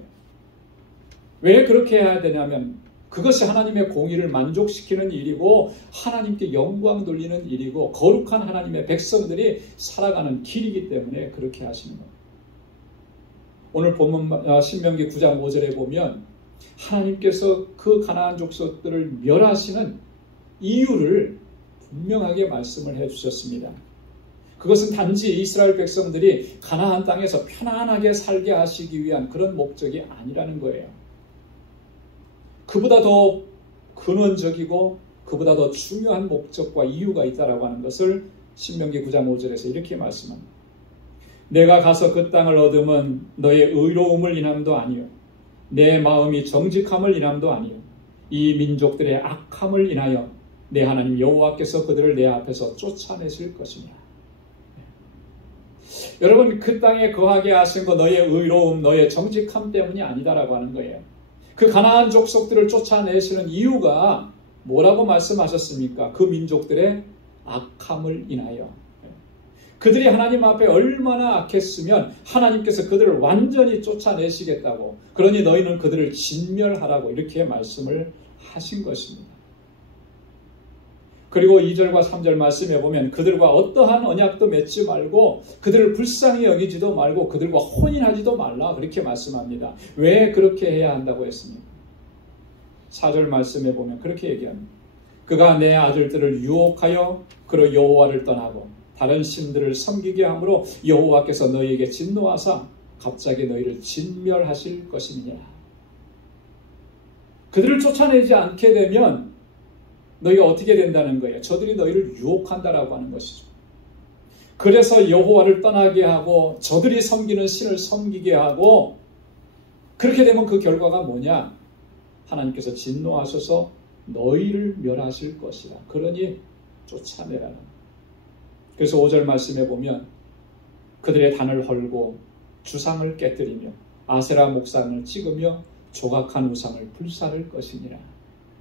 왜 그렇게 해야 되냐면 그것이 하나님의 공의를 만족시키는 일이고 하나님께 영광 돌리는 일이고 거룩한 하나님의 백성들이 살아가는 길이기 때문에 그렇게 하시는 거예요. 오늘 본문 신명기 9장 5절에 보면 하나님께서 그 가나안 족속들을 멸하시는 이유를 분명하게 말씀을 해주셨습니다. 그것은 단지 이스라엘 백성들이 가나안 땅에서 편안하게 살게 하시기 위한 그런 목적이 아니라는 거예요. 그보다 더 근원적이고 그보다 더 중요한 목적과 이유가 있다라고 하는 것을 신명기 9장 5절에서 이렇게 말씀합니다. 내가 가서 그 땅을 얻으면 너의 의로움을 인함도 아니요 내 마음이 정직함을 인함도 아니요 이 민족들의 악함을 인하여 내 하나님 여호와께서 그들을 내 앞에서 쫓아내실 것이냐. 여러분, 그 땅에 거하게 하신 거 너의 의로움, 너의 정직함 때문이 아니다라고 하는 거예요. 그 가나안 족속들을 쫓아내시는 이유가 뭐라고 말씀하셨습니까? 그 민족들의 악함을 인하여. 그들이 하나님 앞에 얼마나 악했으면 하나님께서 그들을 완전히 쫓아내시겠다고, 그러니 너희는 그들을 진멸하라고 이렇게 말씀을 하신 것입니다. 그리고 2절과 3절 말씀해 보면 그들과 어떠한 언약도 맺지 말고 그들을 불쌍히 여기지도 말고 그들과 혼인하지도 말라 그렇게 말씀합니다. 왜 그렇게 해야 한다고 했습니까? 4절 말씀해 보면 그렇게 얘기합니다. 그가 내 아들들을 유혹하여 그로 여호와를 떠나고 다른 신들을 섬기게 함으로 여호와께서 너희에게 진노하사 갑자기 너희를 진멸하실 것이니라. 그들을 쫓아내지 않게 되면 너희가 어떻게 된다는 거예요? 저들이 너희를 유혹한다라고 하는 것이죠. 그래서 여호와를 떠나게 하고 저들이 섬기는 신을 섬기게 하고, 그렇게 되면 그 결과가 뭐냐? 하나님께서 진노하셔서 너희를 멸하실 것이다. 그러니 쫓아내라는. 그래서 5절 말씀해 보면 그들의 단을 헐고 주상을 깨뜨리며 아세라 목상을 찍으며 조각한 우상을 불사를 것이니라.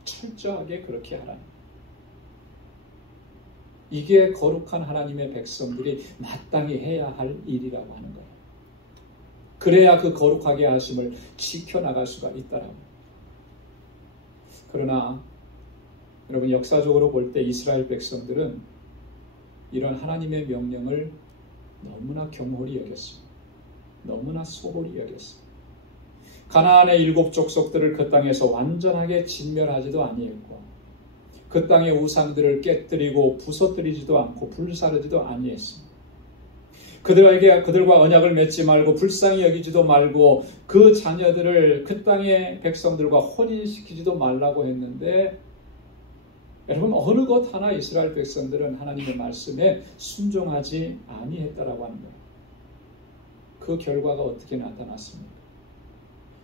철저하게 그렇게 하라는. 이게 거룩한 하나님의 백성들이 마땅히 해야 할 일이라고 하는 거예요. 그래야 그 거룩하게 하심을 지켜나갈 수가 있다라고. 그러나 여러분, 역사적으로 볼 때 이스라엘 백성들은 이런 하나님의 명령을 너무나 경홀히 여겼습니다. 너무나 소홀히 여겼습니다. 가나안의 7 족속들을 그 땅에서 완전하게 진멸하지도 아니했고 그 땅의 우상들을 깨뜨리고 부서뜨리지도 않고 불사르지도 아니했습니다. 그들과 언약을 맺지 말고 불쌍히 여기지도 말고 그 자녀들을 그 땅의 백성들과 혼인시키지도 말라고 했는데, 여러분, 어느 것 하나 이스라엘 백성들은 하나님의 말씀에 순종하지 아니했다라고 하는 거예요. 그 결과가 어떻게 나타났습니까?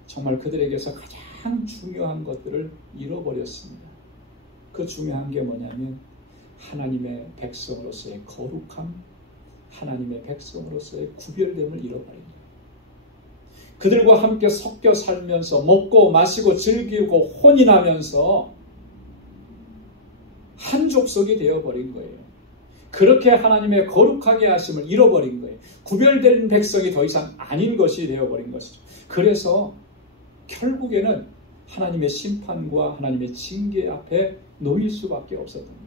정말 그들에게서 가장 중요한 것들을 잃어버렸습니다. 그 중요한 게 뭐냐면 하나님의 백성으로서의 거룩함, 하나님의 백성으로서의 구별됨을 잃어버린 거예요. 그들과 함께 섞여 살면서 먹고 마시고 즐기고 혼인하면서 한 족속이 되어버린 거예요. 그렇게 하나님의 거룩하게 하심을 잃어버린 거예요. 구별된 백성이 더 이상 아닌 것이 되어버린 것이죠. 그래서 결국에는 하나님의 심판과 하나님의 징계 앞에 놓일 수밖에 없었던 거죠.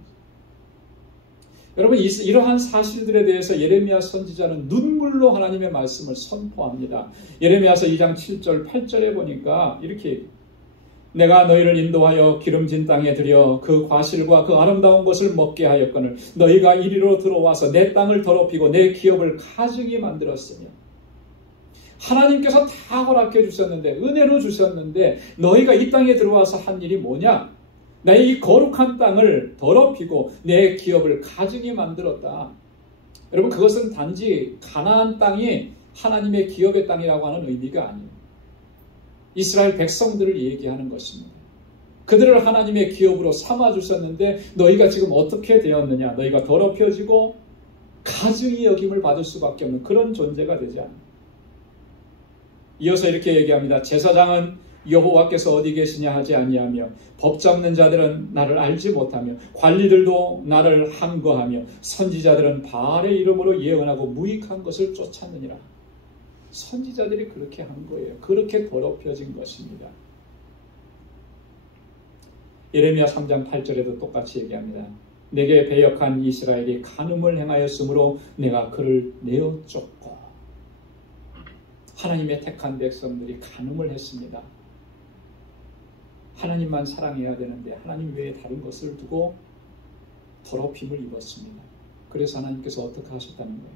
여러분, 이러한 사실들에 대해서 예레미야 선지자는 눈물로 하나님의 말씀을 선포합니다. 예레미야서 2장 7절 8절에 보니까 이렇게, 내가 너희를 인도하여 기름진 땅에 들여 그 과실과 그 아름다운 것을 먹게 하였거늘 너희가 이리로 들어와서 내 땅을 더럽히고 내 기업을 가증히 만들었으며. 하나님께서 다 허락해 주셨는데, 은혜로 주셨는데 너희가 이 땅에 들어와서 한 일이 뭐냐? 나의 이 거룩한 땅을 더럽히고 내 기업을 가증히 만들었다. 여러분, 그것은 단지 가나안 땅이 하나님의 기업의 땅이라고 하는 의미가 아니에요. 이스라엘 백성들을 얘기하는 것입니다. 그들을 하나님의 기업으로 삼아주셨는데 너희가 지금 어떻게 되었느냐? 너희가 더럽혀지고 가증히 여김을 받을 수밖에 없는 그런 존재가 되지 않아. 이어서 이렇게 얘기합니다. 제사장은 여호와께서 어디 계시냐 하지 아니하며 법 잡는 자들은 나를 알지 못하며 관리들도 나를 항거하며 선지자들은 바알의 이름으로 예언하고 무익한 것을 쫓았느니라. 선지자들이 그렇게 한 거예요. 그렇게 더럽혀진 것입니다. 예레미야 3장 8절에도 똑같이 얘기합니다. 내게 배역한 이스라엘이 간음을 행하였으므로 내가 그를 내어 쫓고. 하나님의 택한 백성들이 간음을 했습니다. 하나님만 사랑해야 되는데 하나님 외에 다른 것을 두고 더럽힘을 입었습니다. 그래서 하나님께서 어떻게 하셨다는 거예요?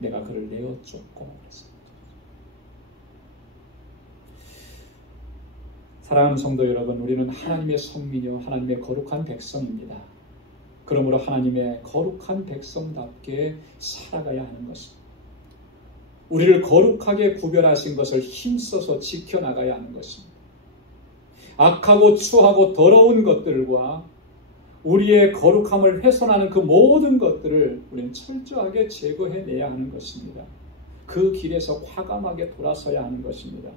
내가 그를 내어 쫓고 그랬습니다. 사랑하는 성도 여러분, 우리는 하나님의 성민이요 하나님의 거룩한 백성입니다. 그러므로 하나님의 거룩한 백성답게 살아가야 하는 것입니다. 우리를 거룩하게 구별하신 것을 힘써서 지켜나가야 하는 것입니다. 악하고 추하고 더러운 것들과 우리의 거룩함을 훼손하는 그 모든 것들을 우리는 철저하게 제거해내야 하는 것입니다. 그 길에서 과감하게 돌아서야 하는 것입니다.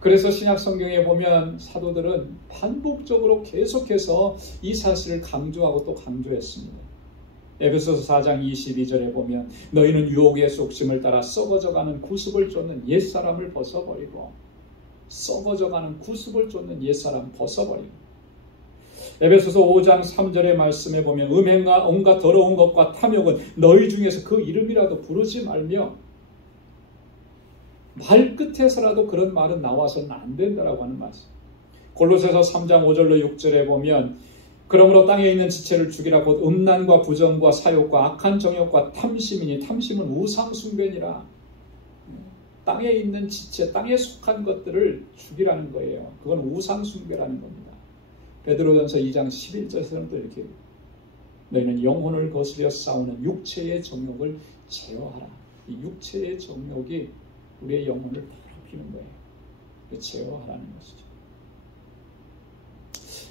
그래서 신약 성경에 보면 사도들은 반복적으로 계속해서 이 사실을 강조하고 또 강조했습니다. 에베소서 4장 22절에 보면 너희는 유혹의 속심을 따라 썩어져가는 구습을 쫓는 옛사람을 벗어버리고 썩어져가는 구습을 쫓는 옛사람 벗어버리고 에베소서 5장 3절의 말씀에 보면 음행과 온갖 더러운 것과 탐욕은 너희 중에서 그 이름이라도 부르지 말며 말끝에서라도 그런 말은 나와서는 안 된다라고 하는 말씀. 골로새서 3장 5절로 6절에 보면 그러므로 땅에 있는 지체를 죽이라 곧 음란과 부정과 사욕과 악한 정욕과 탐심이니 탐심은 우상숭배니라. 땅에 있는 지체, 땅에 속한 것들을 죽이라는 거예요. 그건 우상숭배라는 겁니다. 베드로전서 2장 11절에서는 또 이렇게 너희는 영혼을 거스려 싸우는 육체의 정욕을 제어하라. 이 육체의 정욕이 우리의 영혼을 더럽히는 거예요. 제어하라는 것이죠.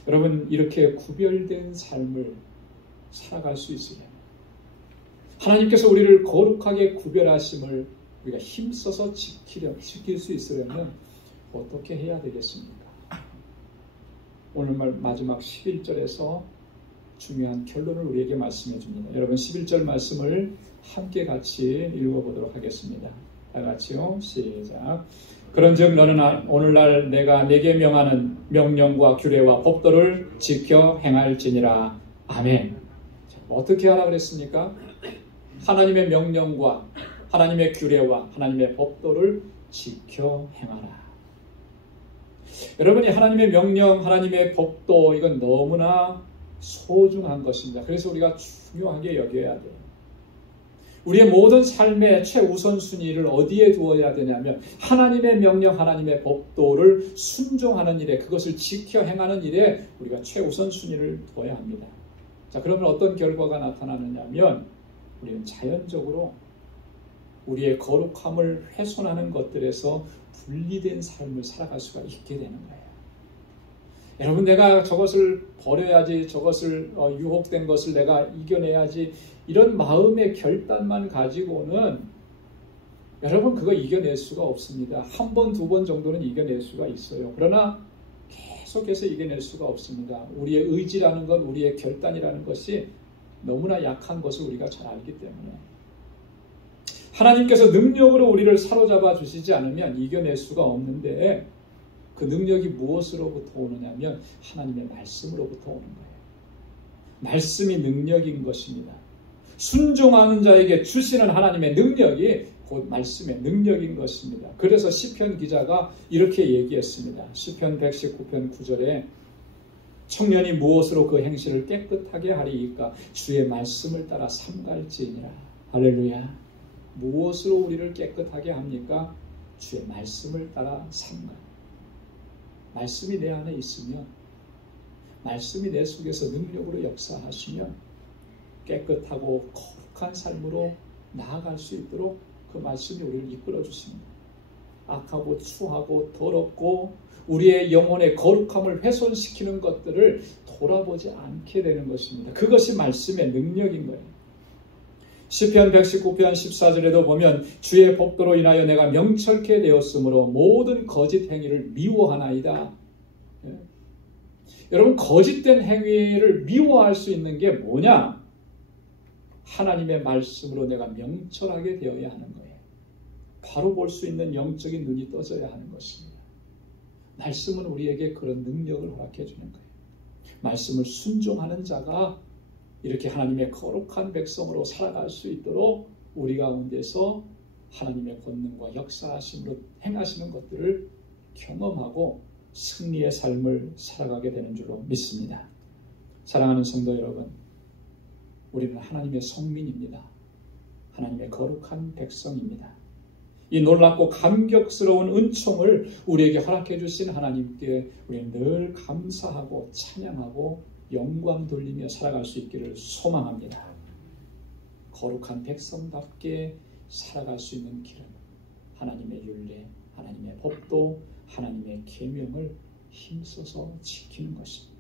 여러분, 이렇게 구별된 삶을 살아갈 수 있으려면 하나님께서 우리를 거룩하게 구별하심을 우리가 힘써서 지킬 수 있으려면 어떻게 해야 되겠습니까? 오늘 마지막 11절에서 중요한 결론을 우리에게 말씀해 줍니다. 여러분 11절 말씀을 함께 같이 읽어보도록 하겠습니다. 다 같이요. 시작. 그런즉 너는 오늘날 내가 내게 명하는 명령과 규례와 법도를 지켜 행할지니라. 아멘. 어떻게 하라 그랬습니까? 하나님의 명령과 하나님의 규례와 하나님의 법도를 지켜 행하라. 여러분이 하나님의 명령, 하나님의 법도 이건 너무나 소중한 것입니다. 그래서 우리가 중요하게 여겨야 돼요. 우리의 모든 삶의 최우선순위를 어디에 두어야 되냐면 하나님의 명령, 하나님의 법도를 순종하는 일에, 그것을 지켜 행하는 일에 우리가 최우선순위를 두어야 합니다. 자, 그러면 어떤 결과가 나타나느냐면 우리는 자연적으로 우리의 거룩함을 훼손하는 것들에서 분리된 삶을 살아갈 수가 있게 되는 거예요. 여러분, 내가 저것을 버려야지, 저것을 유혹된 것을 내가 이겨내야지, 이런 마음의 결단만 가지고는 여러분 그거 이겨낼 수가 없습니다. 한 번, 두 번 정도는 이겨낼 수가 있어요. 그러나 계속해서 이겨낼 수가 없습니다. 우리의 의지라는 것, 우리의 결단이라는 것이 너무나 약한 것을 우리가 잘 알기 때문에 하나님께서 능력으로 우리를 사로잡아 주시지 않으면 이겨낼 수가 없는데, 그 능력이 무엇으로부터 오느냐면 하나님의 말씀으로부터 오는 거예요. 말씀이 능력인 것입니다. 순종하는 자에게 주시는 하나님의 능력이 곧 말씀의 능력인 것입니다. 그래서 시편 기자가 이렇게 얘기했습니다. 시편 119편 9절에 청년이 무엇으로 그 행실을 깨끗하게 하리이까? 주의 말씀을 따라 삼갈지니라. 할렐루야. 무엇으로 우리를 깨끗하게 합니까? 주의 말씀을 따라 삼갈. 말씀이 내 안에 있으면, 말씀이 내 속에서 능력으로 역사하시면 깨끗하고 거룩한 삶으로 나아갈 수 있도록 그 말씀이 우리를 이끌어 주십니다. 악하고 추하고 더럽고 우리의 영혼의 거룩함을 훼손시키는 것들을 돌아보지 않게 되는 것입니다. 그것이 말씀의 능력인 거예요. 시편 119편 14절에도 보면 주의 법도로 인하여 내가 명철케 되었으므로 모든 거짓 행위를 미워하나이다. 여러분, 거짓된 행위를 미워할 수 있는 게 뭐냐? 하나님의 말씀으로 내가 명철하게 되어야 하는 거예요. 바로 볼 수 있는 영적인 눈이 떠져야 하는 것입니다. 말씀은 우리에게 그런 능력을 허락해 주는 거예요. 말씀을 순종하는 자가 이렇게 하나님의 거룩한 백성으로 살아갈 수 있도록 우리 가운데서 하나님의 권능과 역사하심으로 행하시는 것들을 경험하고 승리의 삶을 살아가게 되는 줄로 믿습니다. 사랑하는 성도 여러분, 우리는 하나님의 성민입니다. 하나님의 거룩한 백성입니다. 이 놀랍고 감격스러운 은총을 우리에게 허락해 주신 하나님께 우리는 늘 감사하고 찬양하고 영광 돌리며 살아갈 수 있기를 소망합니다. 거룩한 백성답게 살아갈 수 있는 길은 하나님의 율례, 하나님의 법도, 하나님의 계명을 힘써서 지키는 것입니다.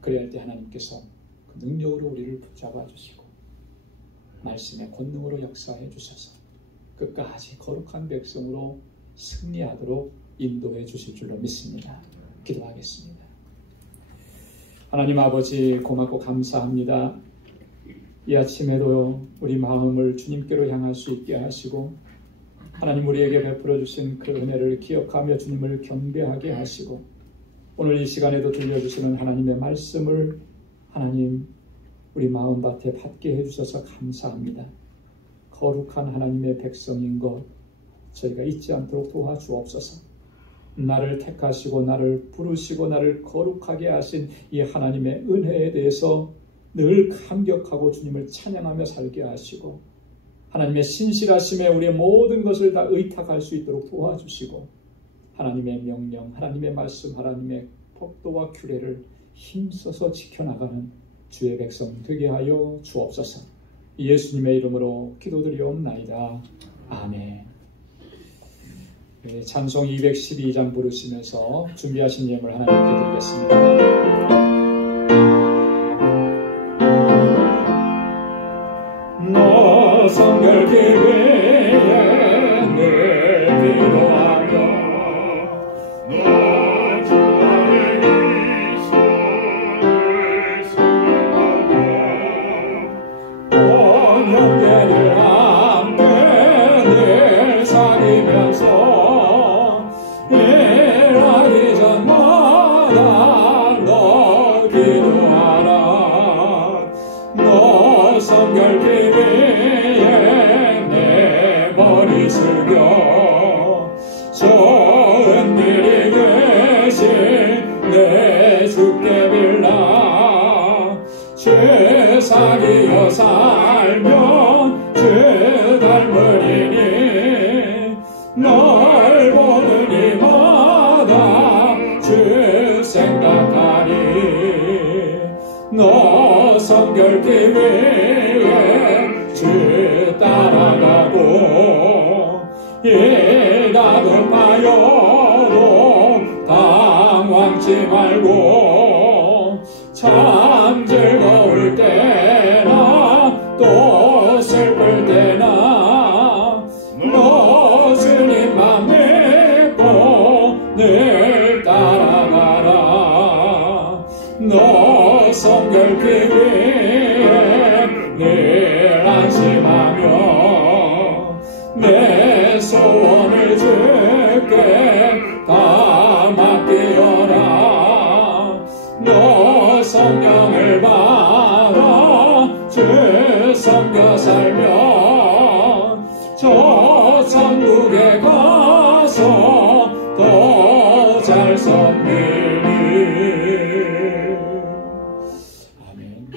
그래야 할 때 하나님께서 그 능력으로 우리를 붙잡아 주시고 말씀의 권능으로 역사해 주셔서 끝까지 거룩한 백성으로 승리하도록 인도해 주실 줄로 믿습니다. 기도하겠습니다. 하나님 아버지, 고맙고 감사합니다. 이 아침에도 우리 마음을 주님께로 향할 수 있게 하시고 하나님 우리에게 베풀어 주신 그 은혜를 기억하며 주님을 경배하게 하시고 오늘 이 시간에도 들려주시는 하나님의 말씀을 하나님 우리 마음밭에 받게 해주셔서 감사합니다. 거룩한 하나님의 백성인 것 저희가 잊지 않도록 도와주옵소서. 나를 택하시고 나를 부르시고 나를 거룩하게 하신 이 하나님의 은혜에 대해서 늘 감격하고 주님을 찬양하며 살게 하시고 하나님의 신실하심에 우리의 모든 것을 다 의탁할 수 있도록 도와주시고 하나님의 명령, 하나님의 말씀, 하나님의 법도와 규례를 힘써서 지켜나가는 주의 백성 되게 하여 주옵소서. 예수님의 이름으로 기도드리옵나이다. 아멘. 찬송 212장 부르시면서 준비하신 예물 하나님께 드리겠습니다. 너 성결기회에 늘 기도하며 너 주 안에 있음을 생각하며 온 형제들 함께 늘 사귀면서 일하기 전마다 너 기도하라. 너 성결기위에 내 머리 숙여 좋은 일이 되신 내 주께 빌라. 죄사기여 살면 죄 닮으리니 널 보는 이마다 주 생각하리. 너 성결기위에 주 따라가고 일 다급하여도 당황치 말고 참 즐거울 때나 또 슬플 때나 너 주님만 믿고 늘 따라가라. 너 성결기위에 늘 안심하며 내 소원을 주께 다 맡기어라. 너 성령을 받아 주 섬겨 살며 저 천국에 가서 더 잘 섬기리. 아멘.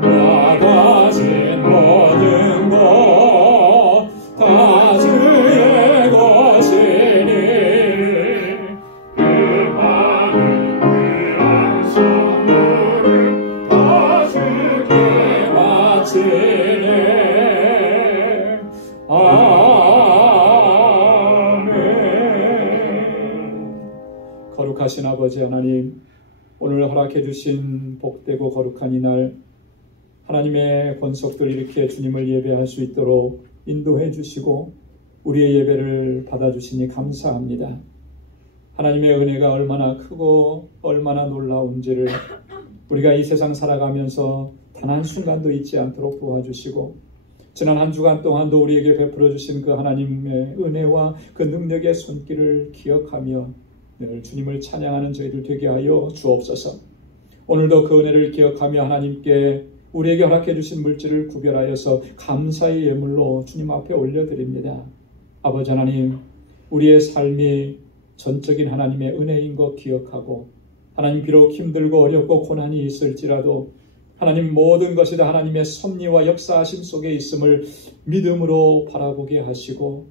나 가진 모든 것 다 주의 것이니 그 많은 귀한 선물을 다 주께 바치네. 거룩하신 아버지 하나님, 오늘 허락해 주신 복되고 거룩한 이날 하나님의 권속들 이렇게 주님을 예배할 수 있도록 인도해 주시고 우리의 예배를 받아주시니 감사합니다. 하나님의 은혜가 얼마나 크고 얼마나 놀라운지를 우리가 이 세상 살아가면서 단 한순간도 잊지 않도록 도와주시고 지난 한 주간 동안도 우리에게 베풀어 주신 그 하나님의 은혜와 그 능력의 손길을 기억하며 늘 주님을 찬양하는 저희들 되게 하여 주옵소서. 오늘도 그 은혜를 기억하며 하나님께 우리에게 허락해 주신 물질을 구별하여서 감사의 예물로 주님 앞에 올려드립니다. 아버지 하나님, 우리의 삶이 전적인 하나님의 은혜인 것 기억하고 하나님 비록 힘들고 어렵고 고난이 있을지라도 하나님 모든 것이 다 하나님의 섭리와 역사하심 속에 있음을 믿음으로 바라보게 하시고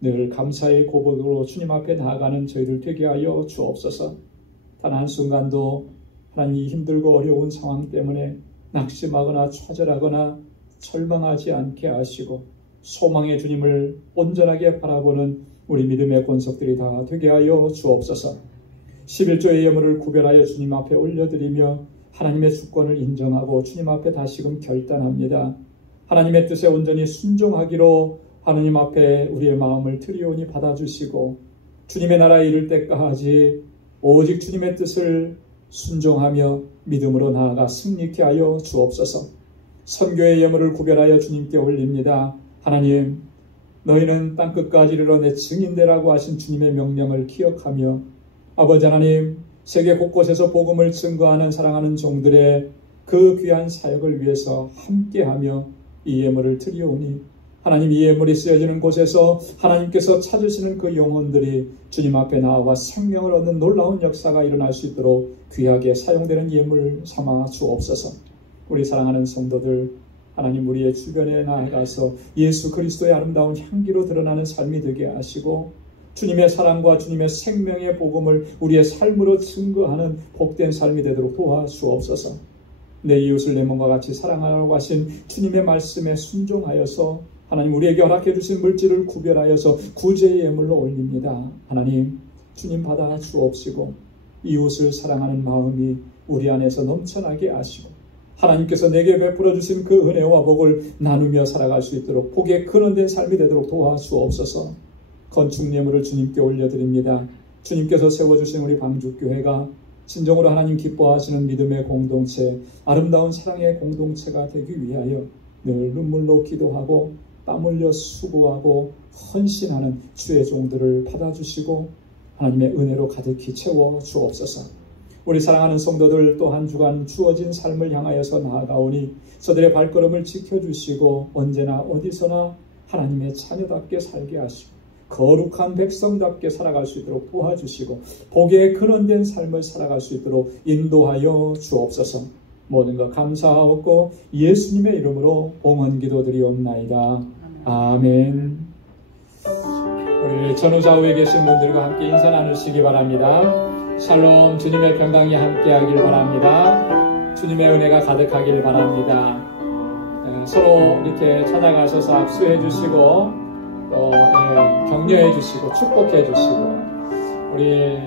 늘 감사의 고백으로 주님 앞에 나아가는 저희들 되게 하여 주옵소서. 단 한순간도 하나님 힘들고 어려운 상황 때문에 낙심하거나 좌절하거나 절망하지 않게 하시고 소망의 주님을 온전하게 바라보는 우리 믿음의 권속들이 다 되게 하여 주옵소서. 11조의 예물을 구별하여 주님 앞에 올려드리며 하나님의 주권을 인정하고 주님 앞에 다시금 결단합니다. 하나님의 뜻에 온전히 순종하기로 하나님 앞에 우리의 마음을 드리오니 받아주시고 주님의 나라에 이를 때까지 오직 주님의 뜻을 순종하며 믿음으로 나아가 승리케 하여 주옵소서. 선교의 예물을 구별하여 주님께 올립니다. 하나님, 너희는 땅끝까지 이르러 내 증인되라고 하신 주님의 명령을 기억하며 아버지 하나님, 세계 곳곳에서 복음을 증거하는 사랑하는 종들의 그 귀한 사역을 위해서 함께하며 이 예물을 드리오니 하나님, 이 예물이 쓰여지는 곳에서 하나님께서 찾으시는 그 영혼들이 주님 앞에 나와 생명을 얻는 놀라운 역사가 일어날 수 있도록 귀하게 사용되는 예물 삼아 주옵소서. 우리 사랑하는 성도들, 하나님 우리의 주변에 나아가서 예수 그리스도의 아름다운 향기로 드러나는 삶이 되게 하시고 주님의 사랑과 주님의 생명의 복음을 우리의 삶으로 증거하는 복된 삶이 되도록 도와주옵소서. 내 이웃을 내 몸과 같이 사랑하라고 하신 주님의 말씀에 순종하여서 하나님 우리에게 허락해 주신 물질을 구별하여서 구제의 예물로 올립니다. 하나님, 주님 받아 주옵시고 이웃을 사랑하는 마음이 우리 안에서 넘쳐나게 하시고 하나님께서 내게 베풀어 주신 그 은혜와 복을 나누며 살아갈 수 있도록 복에 근원된 삶이 되도록 도와주옵소서. 건축 예물을 주님께 올려드립니다. 주님께서 세워주신 우리 방주교회가 진정으로 하나님 기뻐하시는 믿음의 공동체, 아름다운 사랑의 공동체가 되기 위하여 늘 눈물로 기도하고 땀 흘려 수고하고 헌신하는 주의 종들을 받아주시고 하나님의 은혜로 가득히 채워 주옵소서. 우리 사랑하는 성도들 또 한 주간 주어진 삶을 향하여서 나아가오니 저들의 발걸음을 지켜주시고 언제나 어디서나 하나님의 자녀답게 살게 하시고 거룩한 백성답게 살아갈 수 있도록 도와주시고 복에 근원된 삶을 살아갈 수 있도록 인도하여 주옵소서. 모든 것 감사하옵고 예수님의 이름으로 봉헌 기도드리옵나이다. 아멘. 우리 전후좌우에 계신 분들과 함께 인사 나누시기 바랍니다. 샬롬, 주님의 평강이 함께하길 바랍니다. 주님의 은혜가 가득하길 바랍니다. 서로 이렇게 찾아가셔서 악수해 주시고 또 격려해 주시고 축복해 주시고 우리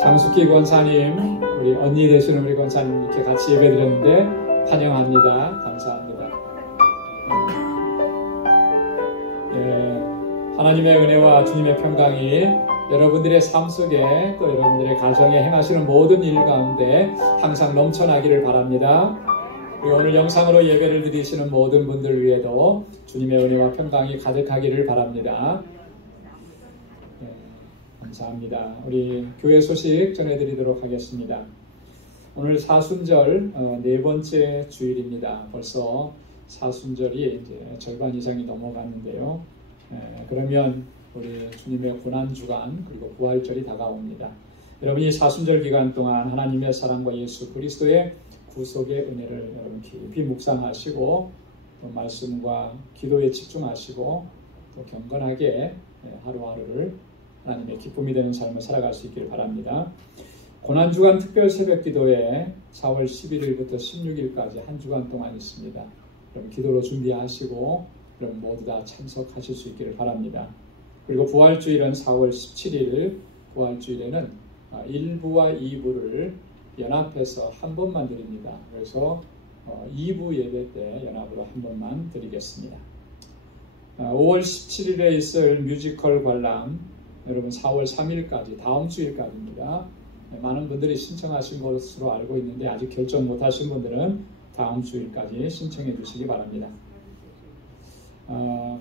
장숙희 권사님, 우리 언니 되시는 우리 권사님 이렇게 같이 예배 드렸는데 환영합니다. 감사합니다. 하나님의 은혜와 주님의 평강이 여러분들의 삶 속에 또 여러분들의 가정에 행하시는 모든 일 가운데 항상 넘쳐나기를 바랍니다. 그리고 오늘 영상으로 예배를 드리시는 모든 분들 위에도 주님의 은혜와 평강이 가득하기를 바랍니다. 감사합니다. 우리 교회 소식 전해드리도록 하겠습니다. 오늘 사순절 네 번째 주일입니다. 벌써 사순절이 이제 절반 이상이 넘어갔는데요. 그러면 우리 주님의 고난주간 그리고 부활절이 다가옵니다. 여러분이 사순절 기간 동안 하나님의 사랑과 예수 그리스도의 구속의 은혜를 여러분 깊이 묵상하시고 또 말씀과 기도에 집중하시고 또 경건하게 하루하루를 하나님의 기쁨이 되는 삶을 살아갈 수 있기를 바랍니다. 고난주간 특별 새벽기도에 4월 11일부터 16일까지 한 주간 동안 있습니다. 여러분 기도로 준비하시고 여러분 모두 다 참석하실 수 있기를 바랍니다. 그리고 부활주일은 4월 17일 부활주일에는 1부와 2부를 연합해서 한 번만 드립니다. 그래서 2부 예배 때 연합으로 한 번만 드리겠습니다. 5월 17일에 있을 뮤지컬 관람, 여러분 4월 3일까지, 다음 주일까지입니다. 많은 분들이 신청하신 것으로 알고 있는데 아직 결정 못하신 분들은 다음 주일까지 신청해 주시기 바랍니다.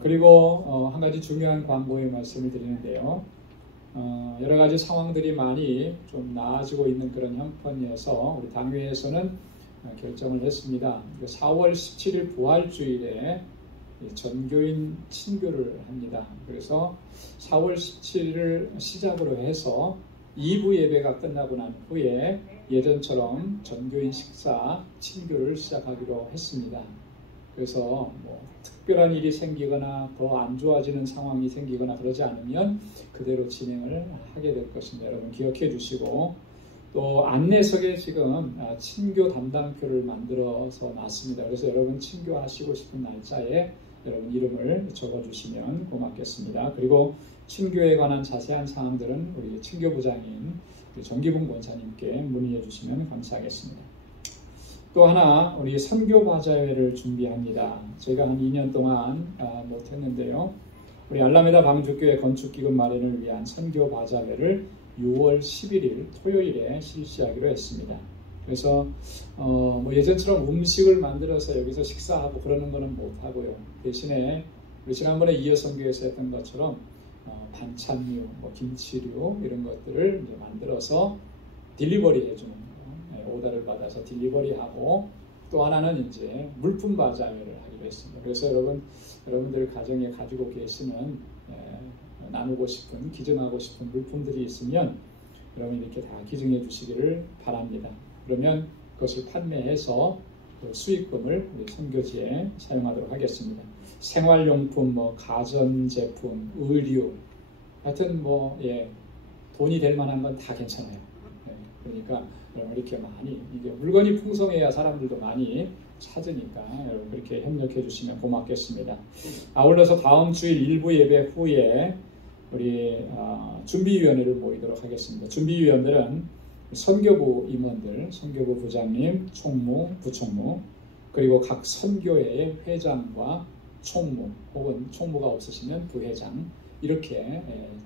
그리고 한 가지 중요한 광고의 말씀을 드리는데요. 여러 가지 상황들이 많이 좀 나아지고 있는 그런 형편이어서 우리 당회에서는 결정을 했습니다. 4월 17일 부활주일에 전교인 친교를 합니다. 그래서 4월 17일을 시작으로 해서 2부 예배가 끝나고 난 후에 예전처럼 전교인 식사 친교를 시작하기로 했습니다. 그래서 특별한 일이 생기거나 더 안 좋아지는 상황이 생기거나 그러지 않으면 그대로 진행을 하게 될 것입니다. 여러분 기억해 주시고, 또 안내석에 지금 친교 담당표를 만들어서 놨습니다. 그래서 여러분 친교하시고 싶은 날짜에 여러분 이름을 적어주시면 고맙겠습니다. 그리고 친교에 관한 자세한 사항들은 우리 친교부장인 정기붕 권사님께 문의해 주시면 감사하겠습니다. 또 하나 우리 선교바자회를 준비합니다. 저희가 한 2년 동안 못했는데요. 우리 알라메다 방주교회 건축기금 마련을 위한 선교바자회를 6월 11일 토요일에 실시하기로 했습니다. 그래서 예전처럼 음식을 만들어서 여기서 식사하고 그러는 거는 못하고요. 대신에 우리 지난번에 이어선교에서 했던 것처럼 반찬류, 김치류 이런 것들을 이제 만들어서 딜리버리 해주는 거예요. 오더를 받아서 딜리버리하고, 또 하나는 이제 물품 바자회를 하기로 했습니다. 그래서 여러분들 가정에 가지고 계시는 나누고 싶은, 기증하고 싶은 물품들이 있으면 여러분 이렇게 다 기증해 주시기를 바랍니다. 그러면 그것을 판매해서 그 수익금을 우리 선교지에 사용하도록 하겠습니다. 생활용품, 가전제품, 의류, 하여튼 돈이 될 만한 건 다 괜찮아요. 그러니까 여러분 이렇게 많이, 이게 물건이 풍성해야 사람들도 많이 찾으니까 여러분 그렇게 협력해 주시면 고맙겠습니다. 아울러서 다음 주일 1부 예배 후에 우리 준비위원회를 모이도록 하겠습니다. 준비위원들은 선교부 임원들, 선교부 부장님, 총무, 부총무, 그리고 각 선교회의 회장과 총무, 혹은 총무가 없으시면 부회장, 이렇게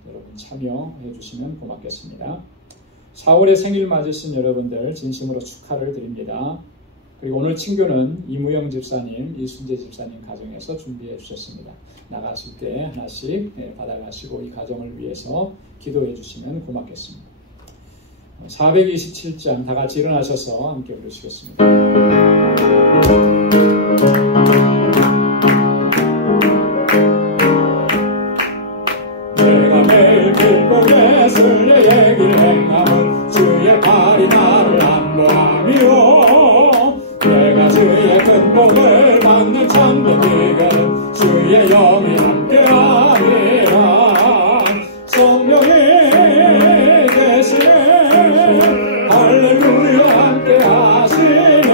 여러분 참여해 주시면 고맙겠습니다. 4월에 생일 맞으신 여러분들 진심으로 축하를 드립니다. 그리고 오늘 친교는 이무영 집사님, 이순재 집사님 가정에서 준비해 주셨습니다. 나가실 때 하나씩 받아가시고 이 가정을 위해서 기도해 주시면 고맙겠습니다. 427장 다 같이 일어나셔서 함께 부르시겠습니다. 내가 매일 길목에 쓸려 얘기를 행함은 주의 발이 나를 안보하며, 내가 주의 큰 복을 받는 참된 비결은 주의 영이 함께함이라. 성령이 계시네, 할렐루야 함께하시네.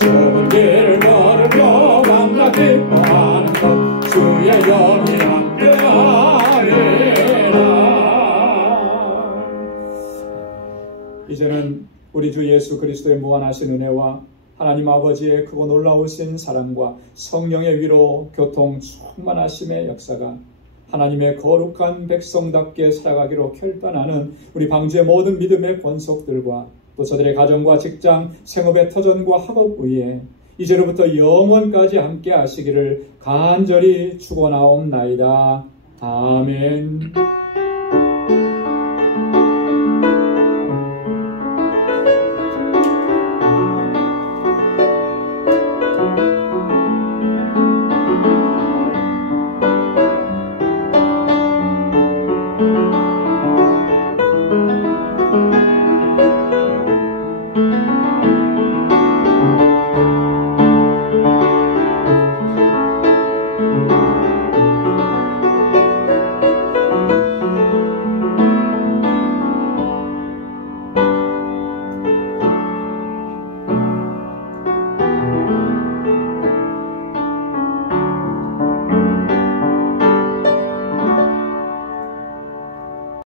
좁은 길을 걸으며 밤낮 기뻐하는 것 주의 영이 이제는 우리 주 예수 그리스도의 무한하신 은혜와 하나님 아버지의 크고 놀라우신 사랑과 성령의 위로 교통 충만하심의 역사가 하나님의 거룩한 백성답게 살아가기로 결단하는 우리 방주의 모든 믿음의 권속들과 또 저들의 가정과 직장, 생업의 터전과 학업 위에 이제로부터 영원까지 함께 하시기를 간절히 축원하옵나이다. 아멘.